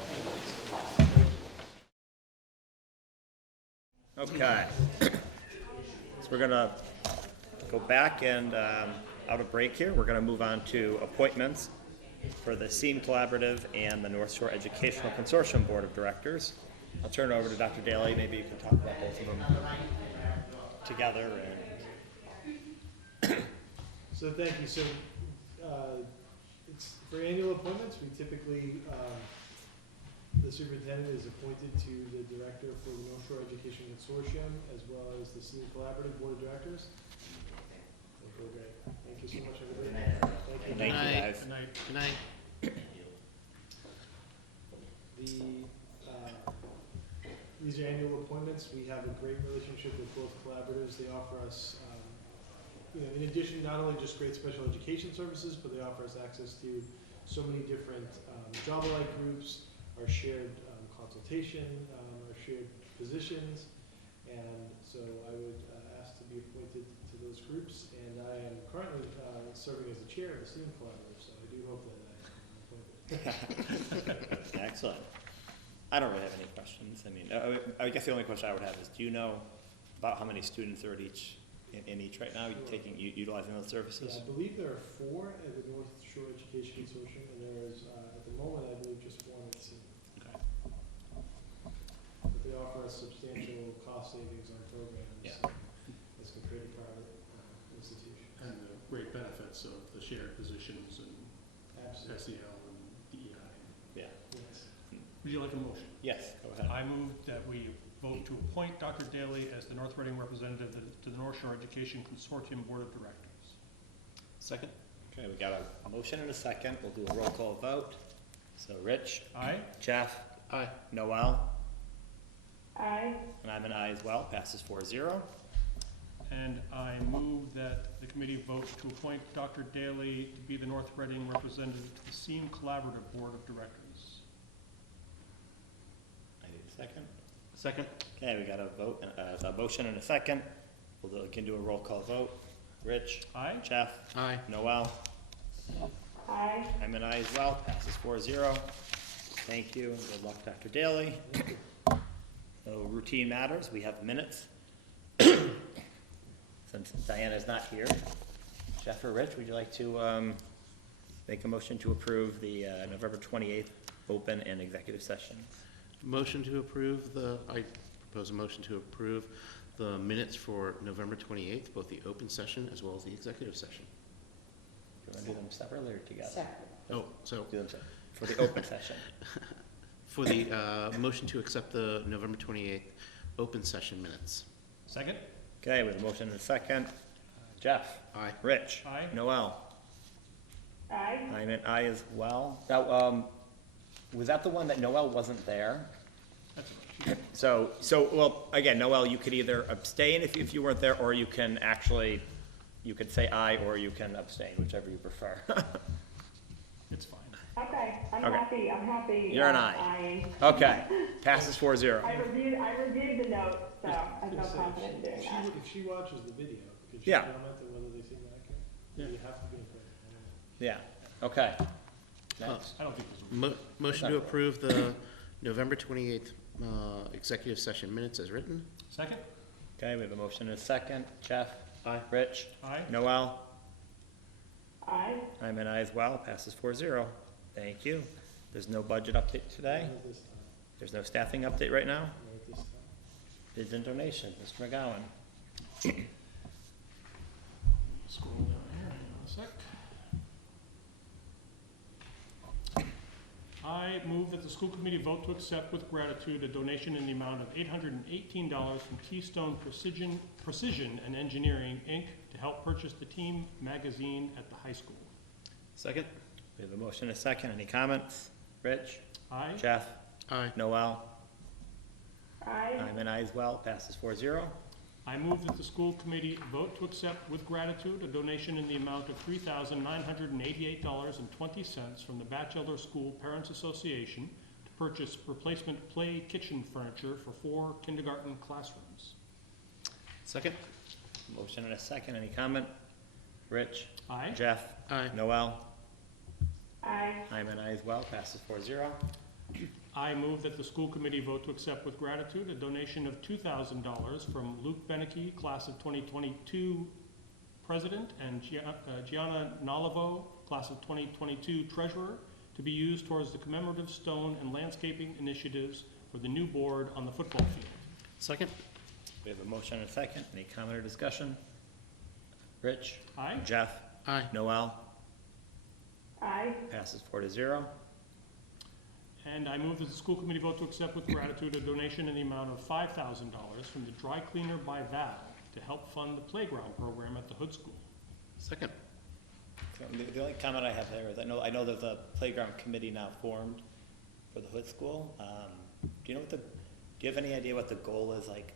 Okay. So we're going to go back and out of break here. We're going to move on to appointments for the SEAM Collaborative and the North Shore Educational Consortium Board of Directors. I'll turn it over to Dr. Daly. Maybe you can talk about both of them together. So thank you. So it's for annual appointments. We typically, the superintendent is appointed to the director for the North Shore Education Consortium, as well as the SEAM Collaborative Board of Directors. Okay, great. Thank you so much, everybody. Thank you. Thank you, guys. Good night. Good night. These are annual appointments. We have a great relationship with both collaboratives. They offer us, in addition, not only just great special education services, but they offer us access to so many different job-alike groups, our shared consultation, our shared positions, and so I would ask to be appointed to those groups. And I am currently serving as the chair of the SEAM Collaborative, so I do hope that I'm appointed. Excellent. I don't really have any questions. I mean, I guess the only question I would have is, do you know about how many students are at in each right now, utilizing those services? Yeah, I believe there are 4 at the North Shore Education Consortium, and there is, at the moment, I believe just 1 at SEAM. Okay. But they offer us substantial cost savings on programs as compared to private institutions. And the great benefits of the shared positions and Absolutely. SEL and DEI. Yeah. Yes. Would you like a motion? Yes, go ahead. I move that we vote to appoint Dr. Daly as the North Reading representative to the North Shore Education Consortium Board of Directors. Second. Okay, we got a motion and a second. We'll do a roll call vote. So Rich? Aye. Jeff? Aye. Noel? Aye. And I'm an aye as well. Passes 4-0. And I move that the committee vote to appoint Dr. Daly to be the North Reading representative to the SEAM Collaborative Board of Directors. I need a second. Second. Okay, we got a vote, a motion and a second. We can do a roll call vote. Rich? Aye. Jeff? Aye. Noel? Aye. I'm an aye as well. Passes 4-0. Thank you, and good luck, Dr. Daly. So routine matters. We have minutes. Since Diana's not here, Jeff or Rich, would you like to make a motion to approve the November 28th open and executive session? Motion to approve I propose a motion to approve the minutes for November 28th, both the open session as well as the executive session. Do you want to do them separately or together? Separate. Oh, so Do them separate. For the open session. for the motion to accept the November 28th open session minutes. Second? Okay, with a motion and a second. Jeff? Aye. Rich? Aye. Noel? Aye. I'm an aye as well. Now, was that the one that Noel wasn't there? So, well, again, Noel, you could either abstain if you weren't there, or you can actually you could say aye or you can abstain, whichever you prefer. It's fine. Okay, I'm Okay. happy. You're an aye. Eyeing. Okay, passes 4-0. I reviewed the notes, so I feel confident in doing that. If she watches the video, could she Yeah. comment on whether they seem accurate? Yeah. You have to be in favor. Yeah, okay. Next. I don't think there's a. Motion to approve the November 28th executive session minutes as written. Second? Okay, we have a motion and a second. Jeff? Aye. Rich? Aye. Noel? Aye. I'm an aye as well, passes 4-0. Thank you. There's no budget update today. Not this time, There's no staffing update right now. not this time. Bids and donation, Mr. McGowan. Scroll down here, hang on a sec. I move that the school committee vote to accept with gratitude a donation in the amount of $818 from Keystone Precision and Engineering, Inc. to help purchase the team magazine at the high school. Second. We have a motion and a second. Any comments? Rich? Aye. Jeff? Aye. Noel? Aye. I'm an aye as well, passes 4-0. I move that the school committee vote to accept with gratitude a donation in the amount of $3,988.20 from the Batchelder School Parents Association to purchase replacement play kitchen furniture for 4 kindergarten classrooms. Second. Motion and a second. Any comment? Rich? Aye. Jeff? Aye. Noel? Aye. I'm an aye as well, passes 4-0. I move that the school committee vote to accept with gratitude a donation of $2,000 from Luke Beneke, class of 2022 president, and Gianna Nalivo, class of 2022 treasurer, to be used towards the commemorative stone and landscaping initiatives for the new board on the football field. Second. We have a motion and a second. Any comment or discussion? Rich? Aye. Jeff? Aye. Noel? Aye. Passes 4-0. And I move that the school committee vote to accept with gratitude a donation in the amount of $5,000 from the Dry Cleaner by Val to help fund the playground program at the Hood School. Second. The only comment I have there is I know there's a playground committee now formed for the Hood School. Do you have any idea what the goal is, like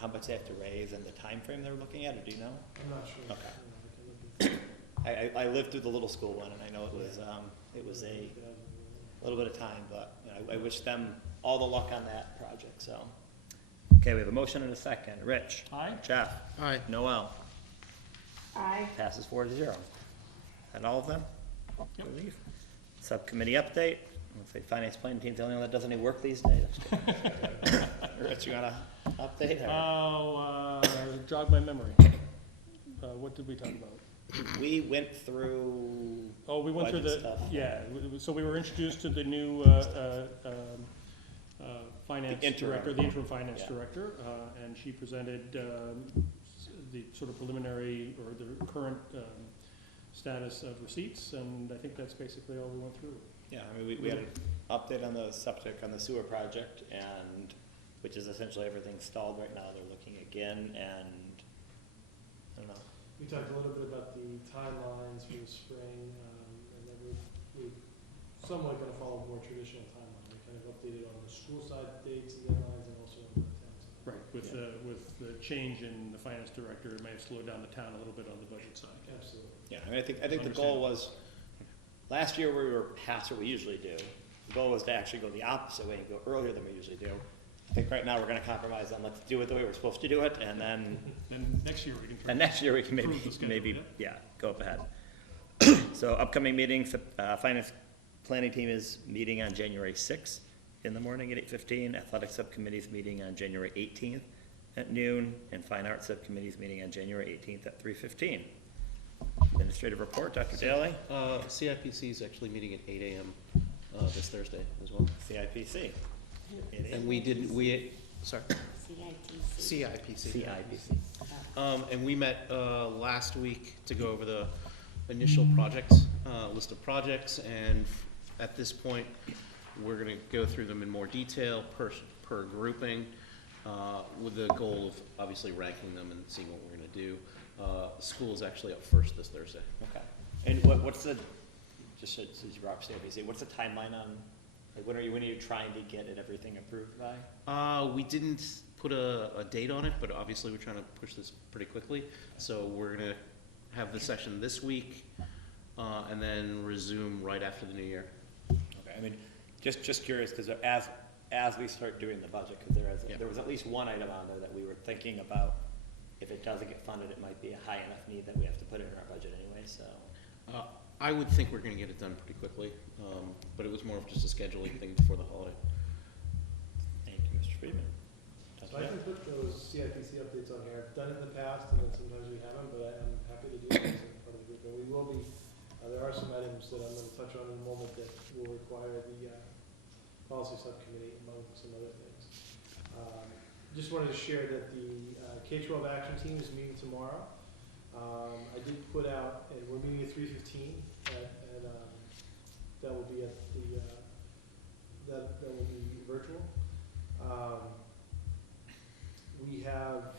how much they have to raise and the time frame they're looking at, or do you know? I'm not sure. Okay. I can look into I lived through the little school one, and I know it was a little bit of time, but I wish them all the luck on that project, so. Okay, we have a motion and a second. Rich? Aye. Jeff? Aye. Noel? Aye. Passes 4-0. And all of them? Yep. I believe. Subcommittee update. Looks like finance planning team's the only one that does any work these days. Rich, you want to update? Or? I'll jog my memory. What did we talk about? We went through. Oh, we went through budget the, stuff. yeah, so we were introduced to the new finance The interim. director, the interim finance Yeah. director, and she presented the sort of preliminary or the current status of receipts, and I think that's basically all we went through. Yeah, I mean, we had an update on the septic, on the sewer project, and, which is essentially everything stalled right now. They're looking again, and, I don't know. We talked a little bit about the timelines for the spring, and then we're somewhat gonna follow a more traditional timeline. We kind of updated on the school side dates and deadlines and also on the town side. Right. With the change in the finance director, it may have slowed down the town a little bit on the budget side. Absolutely. Yeah, I mean, I think the goal was, last year we were past what we usually do. The goal was to actually go the opposite way and go earlier than we usually do. I think right now we're gonna compromise on let's do it the way we're supposed to do it, and then, Then next year we can. and next year we can Improve the schedule, maybe, yeah, go up ahead. So upcoming meetings, finance planning team is meeting on January 6th in the morning at 8:15. Athletic subcommittee's meeting on January 18th at noon, and fine arts subcommittee's meeting on January 18th at 3:15. Administrative report, Dr. Daly, CIPC is actually meeting at 8 a.m. This Thursday as well. CIPC. And sorry? CIPC. CIPC. And we met last week to go over the initial projects, list of projects, and at this point, we're gonna go through them in more detail per grouping, with the goal of obviously ranking them and seeing what we're gonna do. School's actually up first this Thursday. Okay. And what's the, just so you brought up CIPC, what's the timeline on, like, when are you trying to get everything approved by? We didn't put a date on it, but obviously we're trying to push this pretty quickly. So we're gonna have the session this week, and then resume right after the new year. Okay, I mean, just curious, because as we start doing the budget, because there was at least one item on there that we were thinking about, if it doesn't get funded, it might be a high enough need that we have to put it in our budget anyway, so. I would think we're gonna get it done pretty quickly, but it was more of just a scheduling thing before the holiday. Thank you, Mr. Friedman. So I can put those CIPC updates on here. I've done it in the past, and then sometimes we haven't, but I'm happy to do it as a part of the group. And we will be, there are some items that I'm gonna touch on in a moment that will require the policy subcommittee, among some other things. Just wanted to share that the K-12 action team is meeting tomorrow. I did put out, and we're meeting at 3:15, and that will be at the, that will be virtual. We have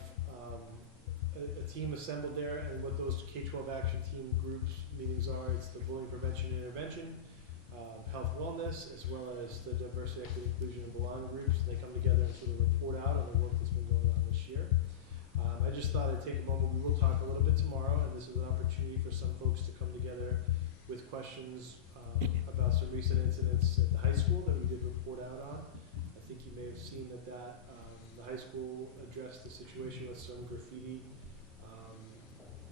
a team assembled there, and what those K-12 action team groups meetings are, it's the bullying prevention and intervention, health wellness, as well as the diversity, equity, inclusion, and belonging groups. They come together and sort of report out on the work that's been going on this year. I just thought I'd take a moment. We will talk a little bit tomorrow, and this is an opportunity for some folks to come together with questions about some recent incidents at the high school that we did report out on. I think you may have seen that the high school addressed the situation with some graffiti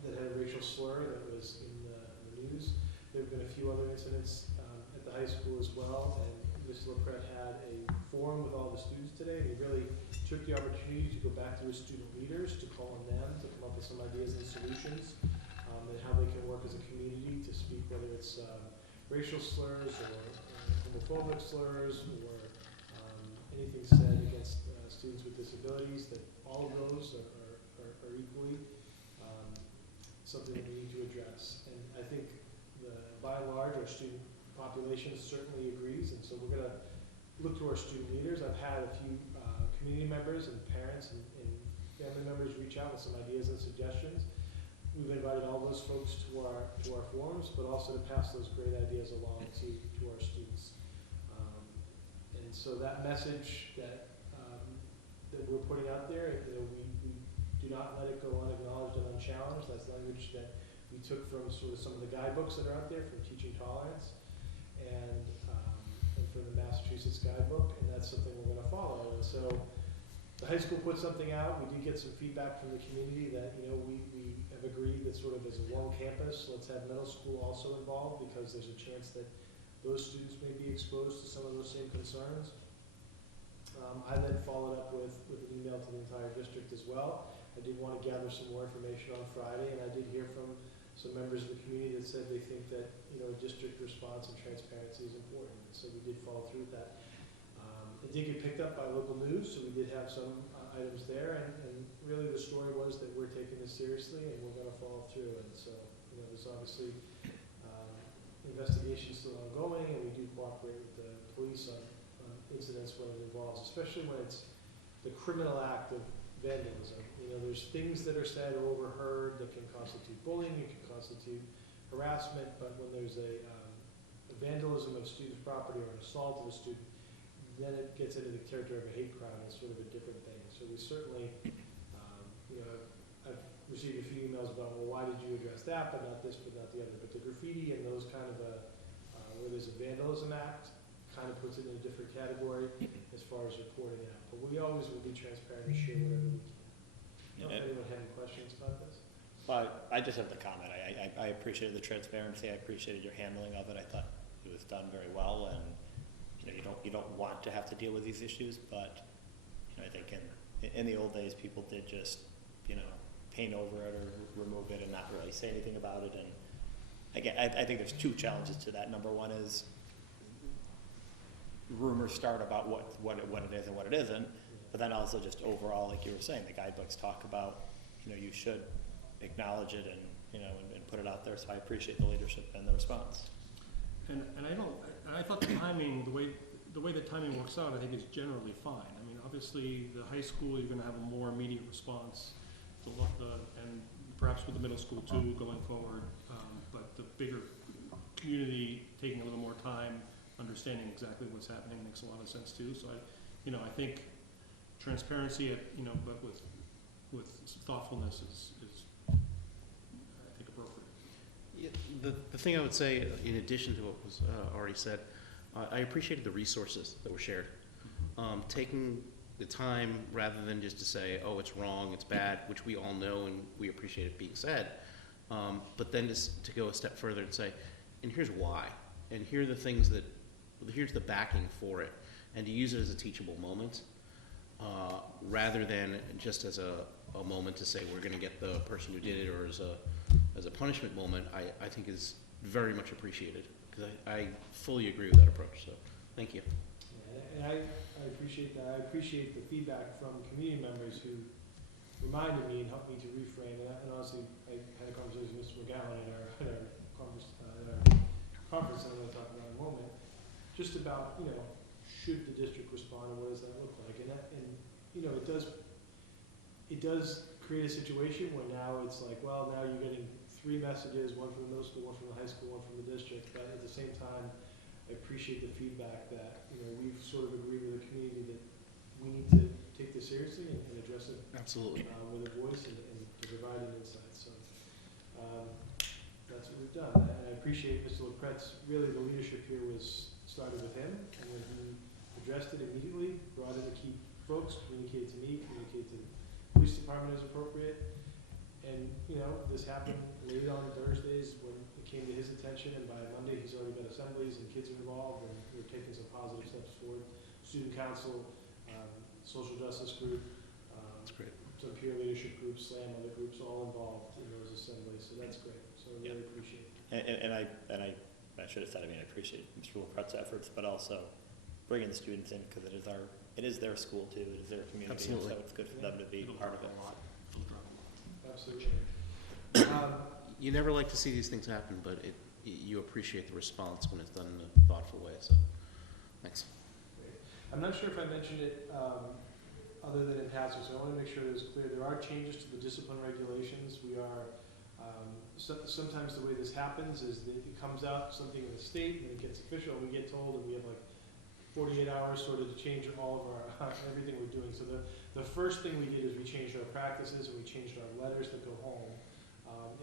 that had a racial slur that was in the news. There have been a few other incidents at the high school as well, and Mr. LaPret had a forum with all the students today, and he really took the opportunity to go back to his student leaders, to call on them, to come up with some ideas and solutions, and how they can work as a community to speak, whether it's racial slurs or homophobic slurs or anything said against students with disabilities, that all of those are equally something that we need to address. And I think by and large, our student population certainly agrees, and so we're going to look to our student leaders. I've had a few community members and parents and family members reach out with some ideas and suggestions. We've invited all those folks to our forums, but also to pass those great ideas along to our students. And so that message that we're putting out there, we do not let it go unacknowledged and unchallenged. That's language that we took from sort of some of the guidebooks that are out there, from Teaching Tolerance and from the Massachusetts guidebook, and that's something we're going to follow. And so the high school put something out. We did get some feedback from the community that, we have agreed that sort of as a one campus, let's have middle school also involved, because there's a chance that those students may be exposed to some of those same concerns. I then followed up with an email to the entire district as well. I did want to gather some more information on Friday, and I did hear from some members of the community that said they think that, district response and transparency is important. And so we did follow through with that. It did get picked up by local news, so we did have some items there, and really the story was that we're taking this seriously and we're going to follow through. And so, there's obviously investigations still ongoing, and we do cooperate with the police on incidents when it involves, especially when it's the criminal act of vandalism. There's things that are said or overheard that can constitute bullying, it can constitute harassment, but when there's a vandalism of student's property or an assault of a student, then it gets into the territory of a hate crime. It's sort of a different thing. So we certainly, I've received a few emails about, well, why did you address that, but not this, but not the other. But the graffiti and those kind of, where there's a vandalism act, kind of puts it in a different category as far as reporting out. But we always will be transparent and share whatever we can. I don't know if anyone had any questions about this. Well, I just have the comment. I appreciated the transparency. I appreciated your handling of it. I thought it was done very well, and you don't want to have to deal with these issues, but I think in the old days people did just paint over it or remove it and not really say anything about it. And again, I think there's two challenges to that. Number one is rumors start about what it is and what it isn't, but then also just overall, like you were saying, the guidebooks talk about you should acknowledge it and and put it out there. So I appreciate the leadership and the response. And I thought the timing, the way the timing works out, I think is generally fine. I mean, obviously the high school, you're going to have a more immediate response, and perhaps with the middle school too going forward. But the bigger community taking a little more time, understanding exactly what's happening makes a lot of sense too. So I think transparency, but with thoughtfulness is I think appropriate. the thing I would say, in addition to what was already said, I appreciated the resources that were shared. Taking the time rather than just to say, oh, it's wrong, it's bad, which we all know and we appreciate it being said, but then just to go a step further and say, and here's why, and here are the things that, here's the backing for it, and to use it as a teachable moment, rather than just as a moment to say we're going to get the person who did it, or as a punishment moment, I think is very much appreciated, because I fully agree with that approach, so thank you. And I appreciate that. I appreciate the feedback from community members who reminded me and helped me to reframe. And honestly, I had a conversation with Mr. McGowan at our conference that I'm going to talk about in a moment, just about, should the district respond and what does that look like? And it does create a situation where now it's like, well, now you're getting 3 messages, one from the middle school, one from the high school, one from the district, but at the same time, I appreciate the feedback that, we've sort of agreed with the community that we need to take this seriously and address it. Absolutely. With a voice and to provide an insight. So that's what we've done. And I appreciate Mr. LaPret's, really the leadership here started with him, and when he addressed it immediately, brought in the key folks, communicated to me, communicated to the police department as appropriate. And, this happened late on Thursdays when it came to his attention, and by Monday he's already got assemblies and kids are involved, and we're taking some positive steps forward. Student council, social justice group, that's great. Some peer leadership groups, SLAM, other groups, all involved in those assemblies, so that's great. So I really appreciate it. And I should have said, I appreciate Mr. LaPret's efforts, but also bringing the students in, because it is their school too, it is their community, Absolutely. so it's good for them to be part of it. Absolutely. You never like to see these things happen, but you appreciate the response when it's done in a thoughtful way, so thanks. Great. I'm not sure if I mentioned it other than in passing, so I want to make sure it was clear. There are changes to the discipline regulations. We are, sometimes the way this happens is that it comes out something in the state and it gets official, and we get told, and we have like 48 hours sort of to change all of our, everything we're doing. So the first thing we did is we changed our practices and we changed our letters that go home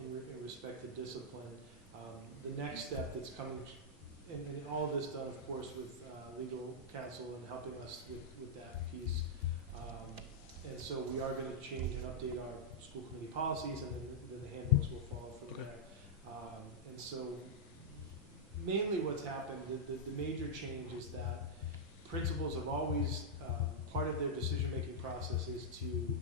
in respect to discipline. The next step that's coming, and all of this done, of course, with legal counsel and helping us with that piece. And so we are going to change and update our school committee policies, and then the handbooks will follow from there. And so mainly what's happened, the major change is that principals have always, part of their decision-making process is to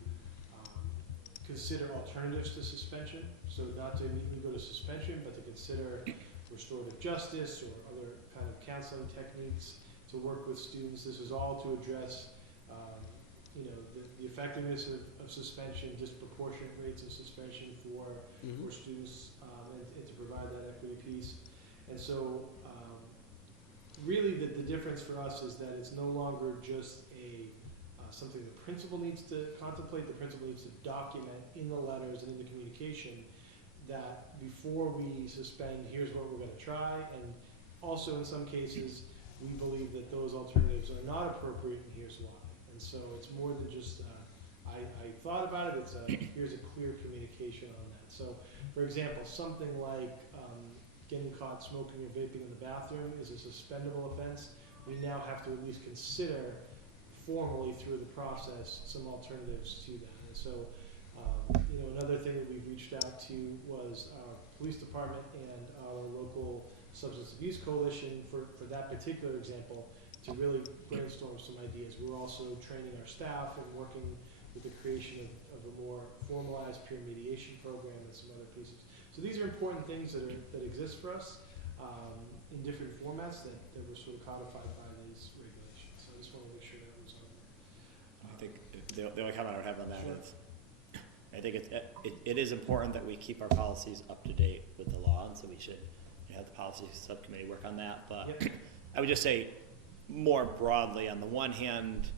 consider alternatives to suspension. So not to immediately go to suspension, but to consider restorative justice or other kind of counseling techniques to work with students. This is all to address the effectiveness of suspension, disproportionate rates of suspension for students, and to provide that equity piece. And so really the difference for us is that it's no longer just something the principal needs to contemplate. The principal needs to document in the letters and in the communication that before we suspend, here's what we're going to try. And also in some cases, we believe that those alternatives are not appropriate, and here's why. And so it's more than just, I thought about it, here's a clear communication on that. So for example, something like getting caught smoking or vaping in the bathroom is a suspendable offense. We now have to at least consider formally through the process some alternatives to that. And so, another thing that we've reached out to was our police department and our local substance abuse coalition for that particular example to really brainstorm some ideas. We're also training our staff and working with the creation of a more formalized peer mediation program and some other pieces. So these are important things that exist for us in different formats that were sort of codified by these regulations. So I just want to make sure that was on there. I think the only comment I would have on that is, I think it is important that we keep our policies up to date with the law, and so we should have the policy subcommittee work on that. But I would just say, more broadly, on the one hand,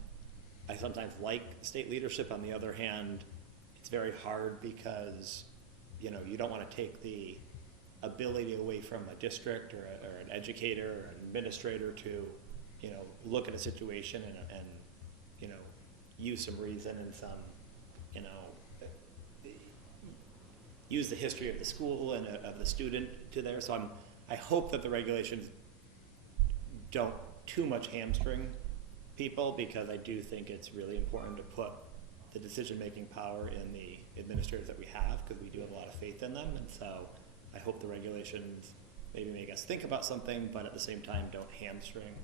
I sometimes like state leadership. On the other hand, it's very hard because you don't want to take the ability away from a district or an educator or an administrator to look at a situation and use some reason and some use the history of the school and of the student to there. So I hope that the regulations don't too much hamstring people, because I do think it's really important to put the decision-making power in the administrators that we have, because we do have a lot of faith in them. And so I hope the regulations maybe make us think about something, but at the same time don't hamstring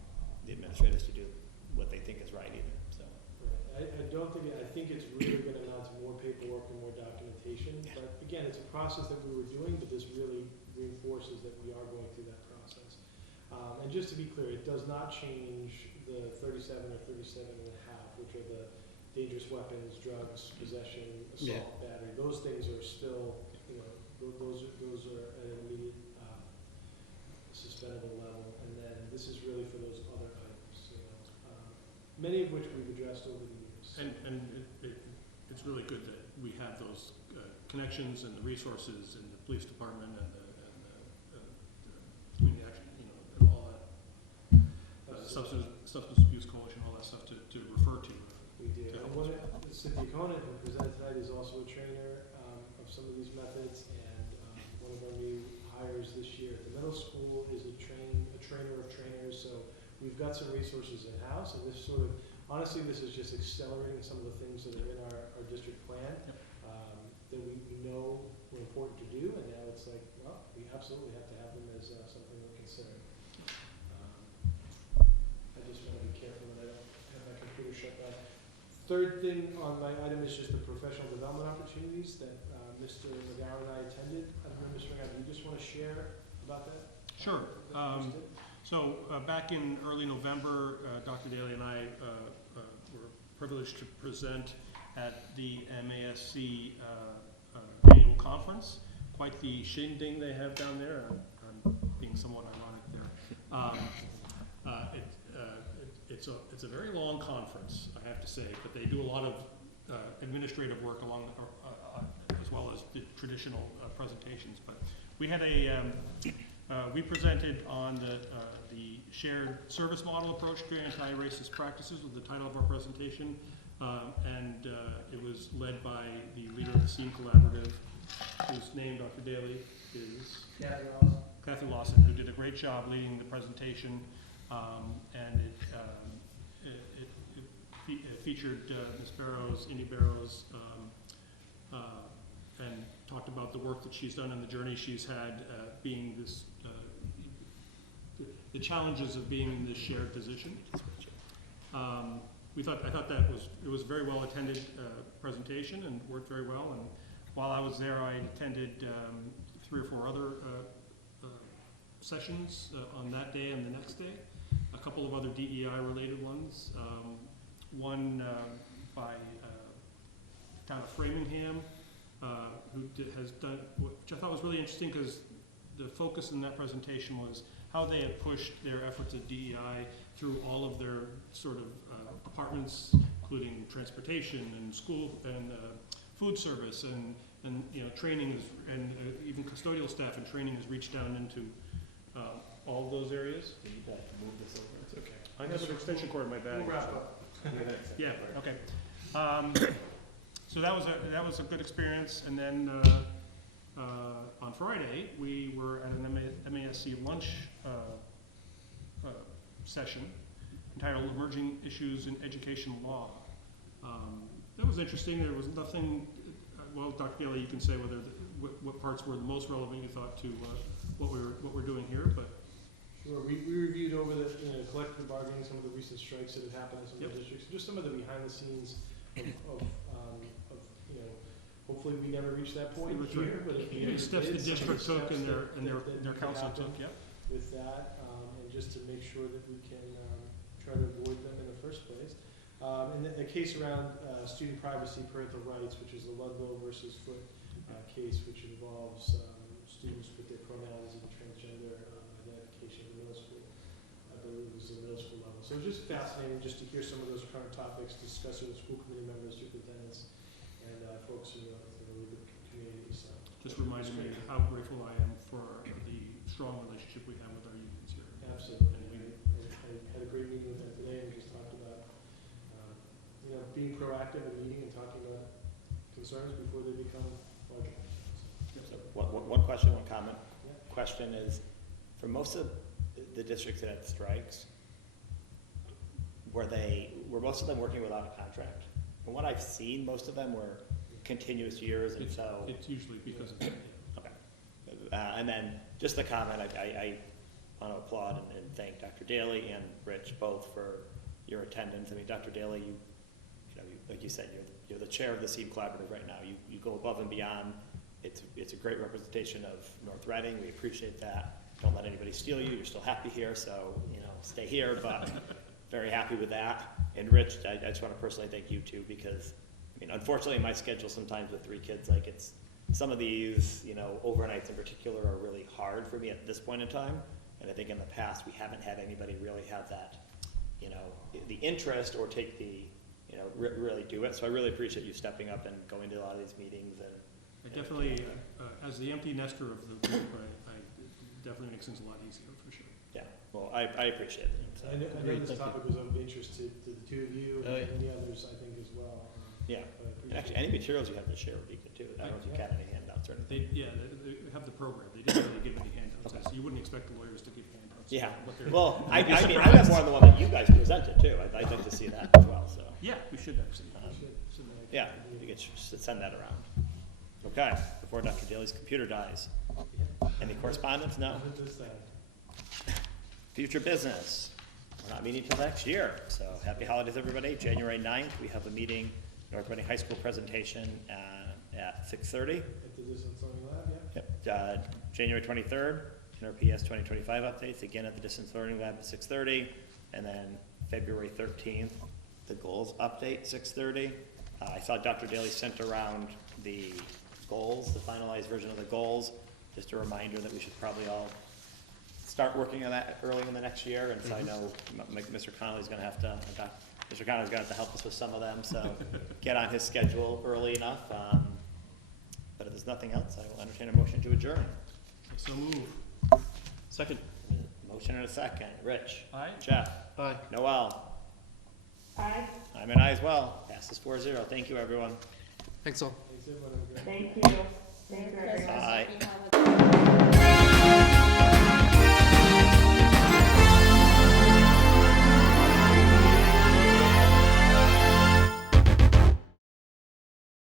the administrators to do what they think is right either. So I think it's really going to amount to more paperwork and more documentation. Yeah. But again, it's a process that we were doing, but this really reinforces that we are going through that process. And just to be clear, it does not change the 37 or 37 and a half, which are the dangerous weapons, drugs, possession, assault, battery. Those things are still, those are at an immediate suspendable level. And then this is really for those other items, many of which we've addressed over the years. And it's really good that we have those connections and the resources in the police department and the community action, and all that, substance abuse coalition, all that stuff to refer to. We do. And Cynthia Conant, who presented tonight, is also a trainer of some of these methods, and one of our new hires this year at the middle school is a trainer of trainers. So we've got some resources in-house, and this honestly, this is just accelerating some of the things that are in our district plan. Yep. That we know were important to do, and now it's like, well, we absolutely have to have them as something we're considering. I just want to be careful that I don't have my computer shut down. Third thing on my item is just the professional development opportunities that Mr. McGowan and I attended. I don't know, Mr. McGowan, do you just want to share about that? Sure. So back in early November, Dr. Daly and I were privileged to present at the MASC annual conference. Quite the shindig they have down there. I'm being somewhat ironic there. It's a very long conference, I have to say, but they do a lot of administrative work along, as well as the traditional presentations. But we had we presented on the shared service model approach to anti-racist practices with the title of our presentation, and it was led by the leader of the SEAM Collaborative, whose name, Dr. Daly, is Kathy Lawson, who did a great job leading the presentation, and it featured Ms. Barrows, Indy Barrows, and talked about the work that she's done and the journey she's had being this, the challenges of being in this shared position. I thought that it was a very well attended presentation and worked very well. And while I was there, I attended 3 or 4 other sessions on that day and the next day. A couple of other DEI related ones. One by town of Framingham, who has done, which I thought was really interesting, because the focus in that presentation was how they had pushed their efforts at DEI through all of their sort of departments, including transportation and school and food service and training, and even custodial staff and training has reached down into all of those areas. You need to move this over. It's okay. I have an extension cord in my bag. We'll wrap up. Yeah, okay. So that was a good experience. And then on Friday, we were at an MASC lunch session entitled Emerging Issues in Education Law. That was interesting. There was nothing, well, Dr. Daly, you can say whether what parts were the most relevant you thought to what we're doing here, but. Sure. We reviewed over the collective bargaining, some of the recent strikes that have happened in some of the districts, just some of the behind the scenes of hopefully we never reach that point here, but if we steps the district took and their council took, yeah. With that, and just to make sure that we can try to avoid them in the first place. And the case around student privacy, parental rights, which is the Ludlow versus Foote case, which involves students with their pronouns and transgender identification in middle school. I believe it was the middle school level. So it was just fascinating just to hear some of those current topics, discuss it with school committee members, superintendents, and folks in the really good community. So just reminded me how grateful I am for the strong relationship we have with our unions here. Absolutely. And I had a great meeting with them today, and we just talked about being proactive and meeting and talking about concerns before they become larger. Yep. one question, one comment. Question is, for most of the districts that had strikes, were most of them working without a contract? From what I've seen, most of them were continuous years, and so. It's usually because of that. Okay. And then just the comment, I want to applaud and thank Dr. Daly and Rich both for your attendance. I mean, Dr. Daly, like you said, you're the chair of the SEEM Collaborative right now. You go above and beyond. It's a great representation of North Reading. We appreciate that. Don't let anybody steal you. You're still happy here, so stay here. But very happy with that. And Rich, I just want to personally thank you too, because unfortunately, my schedule sometimes with 3 kids, some of these, overnights in particular, are really hard for me at this point in time. And I think in the past, we haven't had anybody really have that, the interest or take the, really do it. So I really appreciate you stepping up and going to a lot of these meetings. And I definitely, as the empty nester of the group, I definitely makes things a lot easier for sure. Yeah, well, I appreciate it. So. I know this topic was of interest to the two of you and the others, I think, as well. Yeah, and actually, any materials you have to share would be good too. I don't know if you got any handouts or anything. They have the program. They didn't really give any handouts. Okay. So you wouldn't expect the lawyers to give handouts. Yeah. Well, I got more than the one that you guys presented too. I'd like to see that as well. So. Yeah, we should actually. Yeah, you could send that around. Okay, before Dr. Daly's computer dies. Any correspondence? No. Future business. We're not meeting till next year. So happy holidays, everybody. January 9th, we have a meeting, North Reading High School presentation at 6:30. At the Distance Learning Lab, yeah. Yep. January 23rd, NRPS 2025 updates, again at the Distance Learning Lab at 6:30. And then February 13th, the goals update, 6:30. I saw Dr. Daly sent around the goals, the finalized version of the goals. Just a reminder that we should probably all start working on that early in the next year. And so I know Mr. Connolly's going to have to, Mr. Connolly's going to have to help us with some of them. So get on his schedule early enough. But if there's nothing else, I will entertain a motion to adjourn. So move. Second. Motion and a second. Rich. Aye. Jeff. Aye. Noel. Aye. I'm an aye as well. Passes 4-0. Thank you, everyone. Thanks all. Thanks, everyone. Thank you. Thank you, everyone. Aye.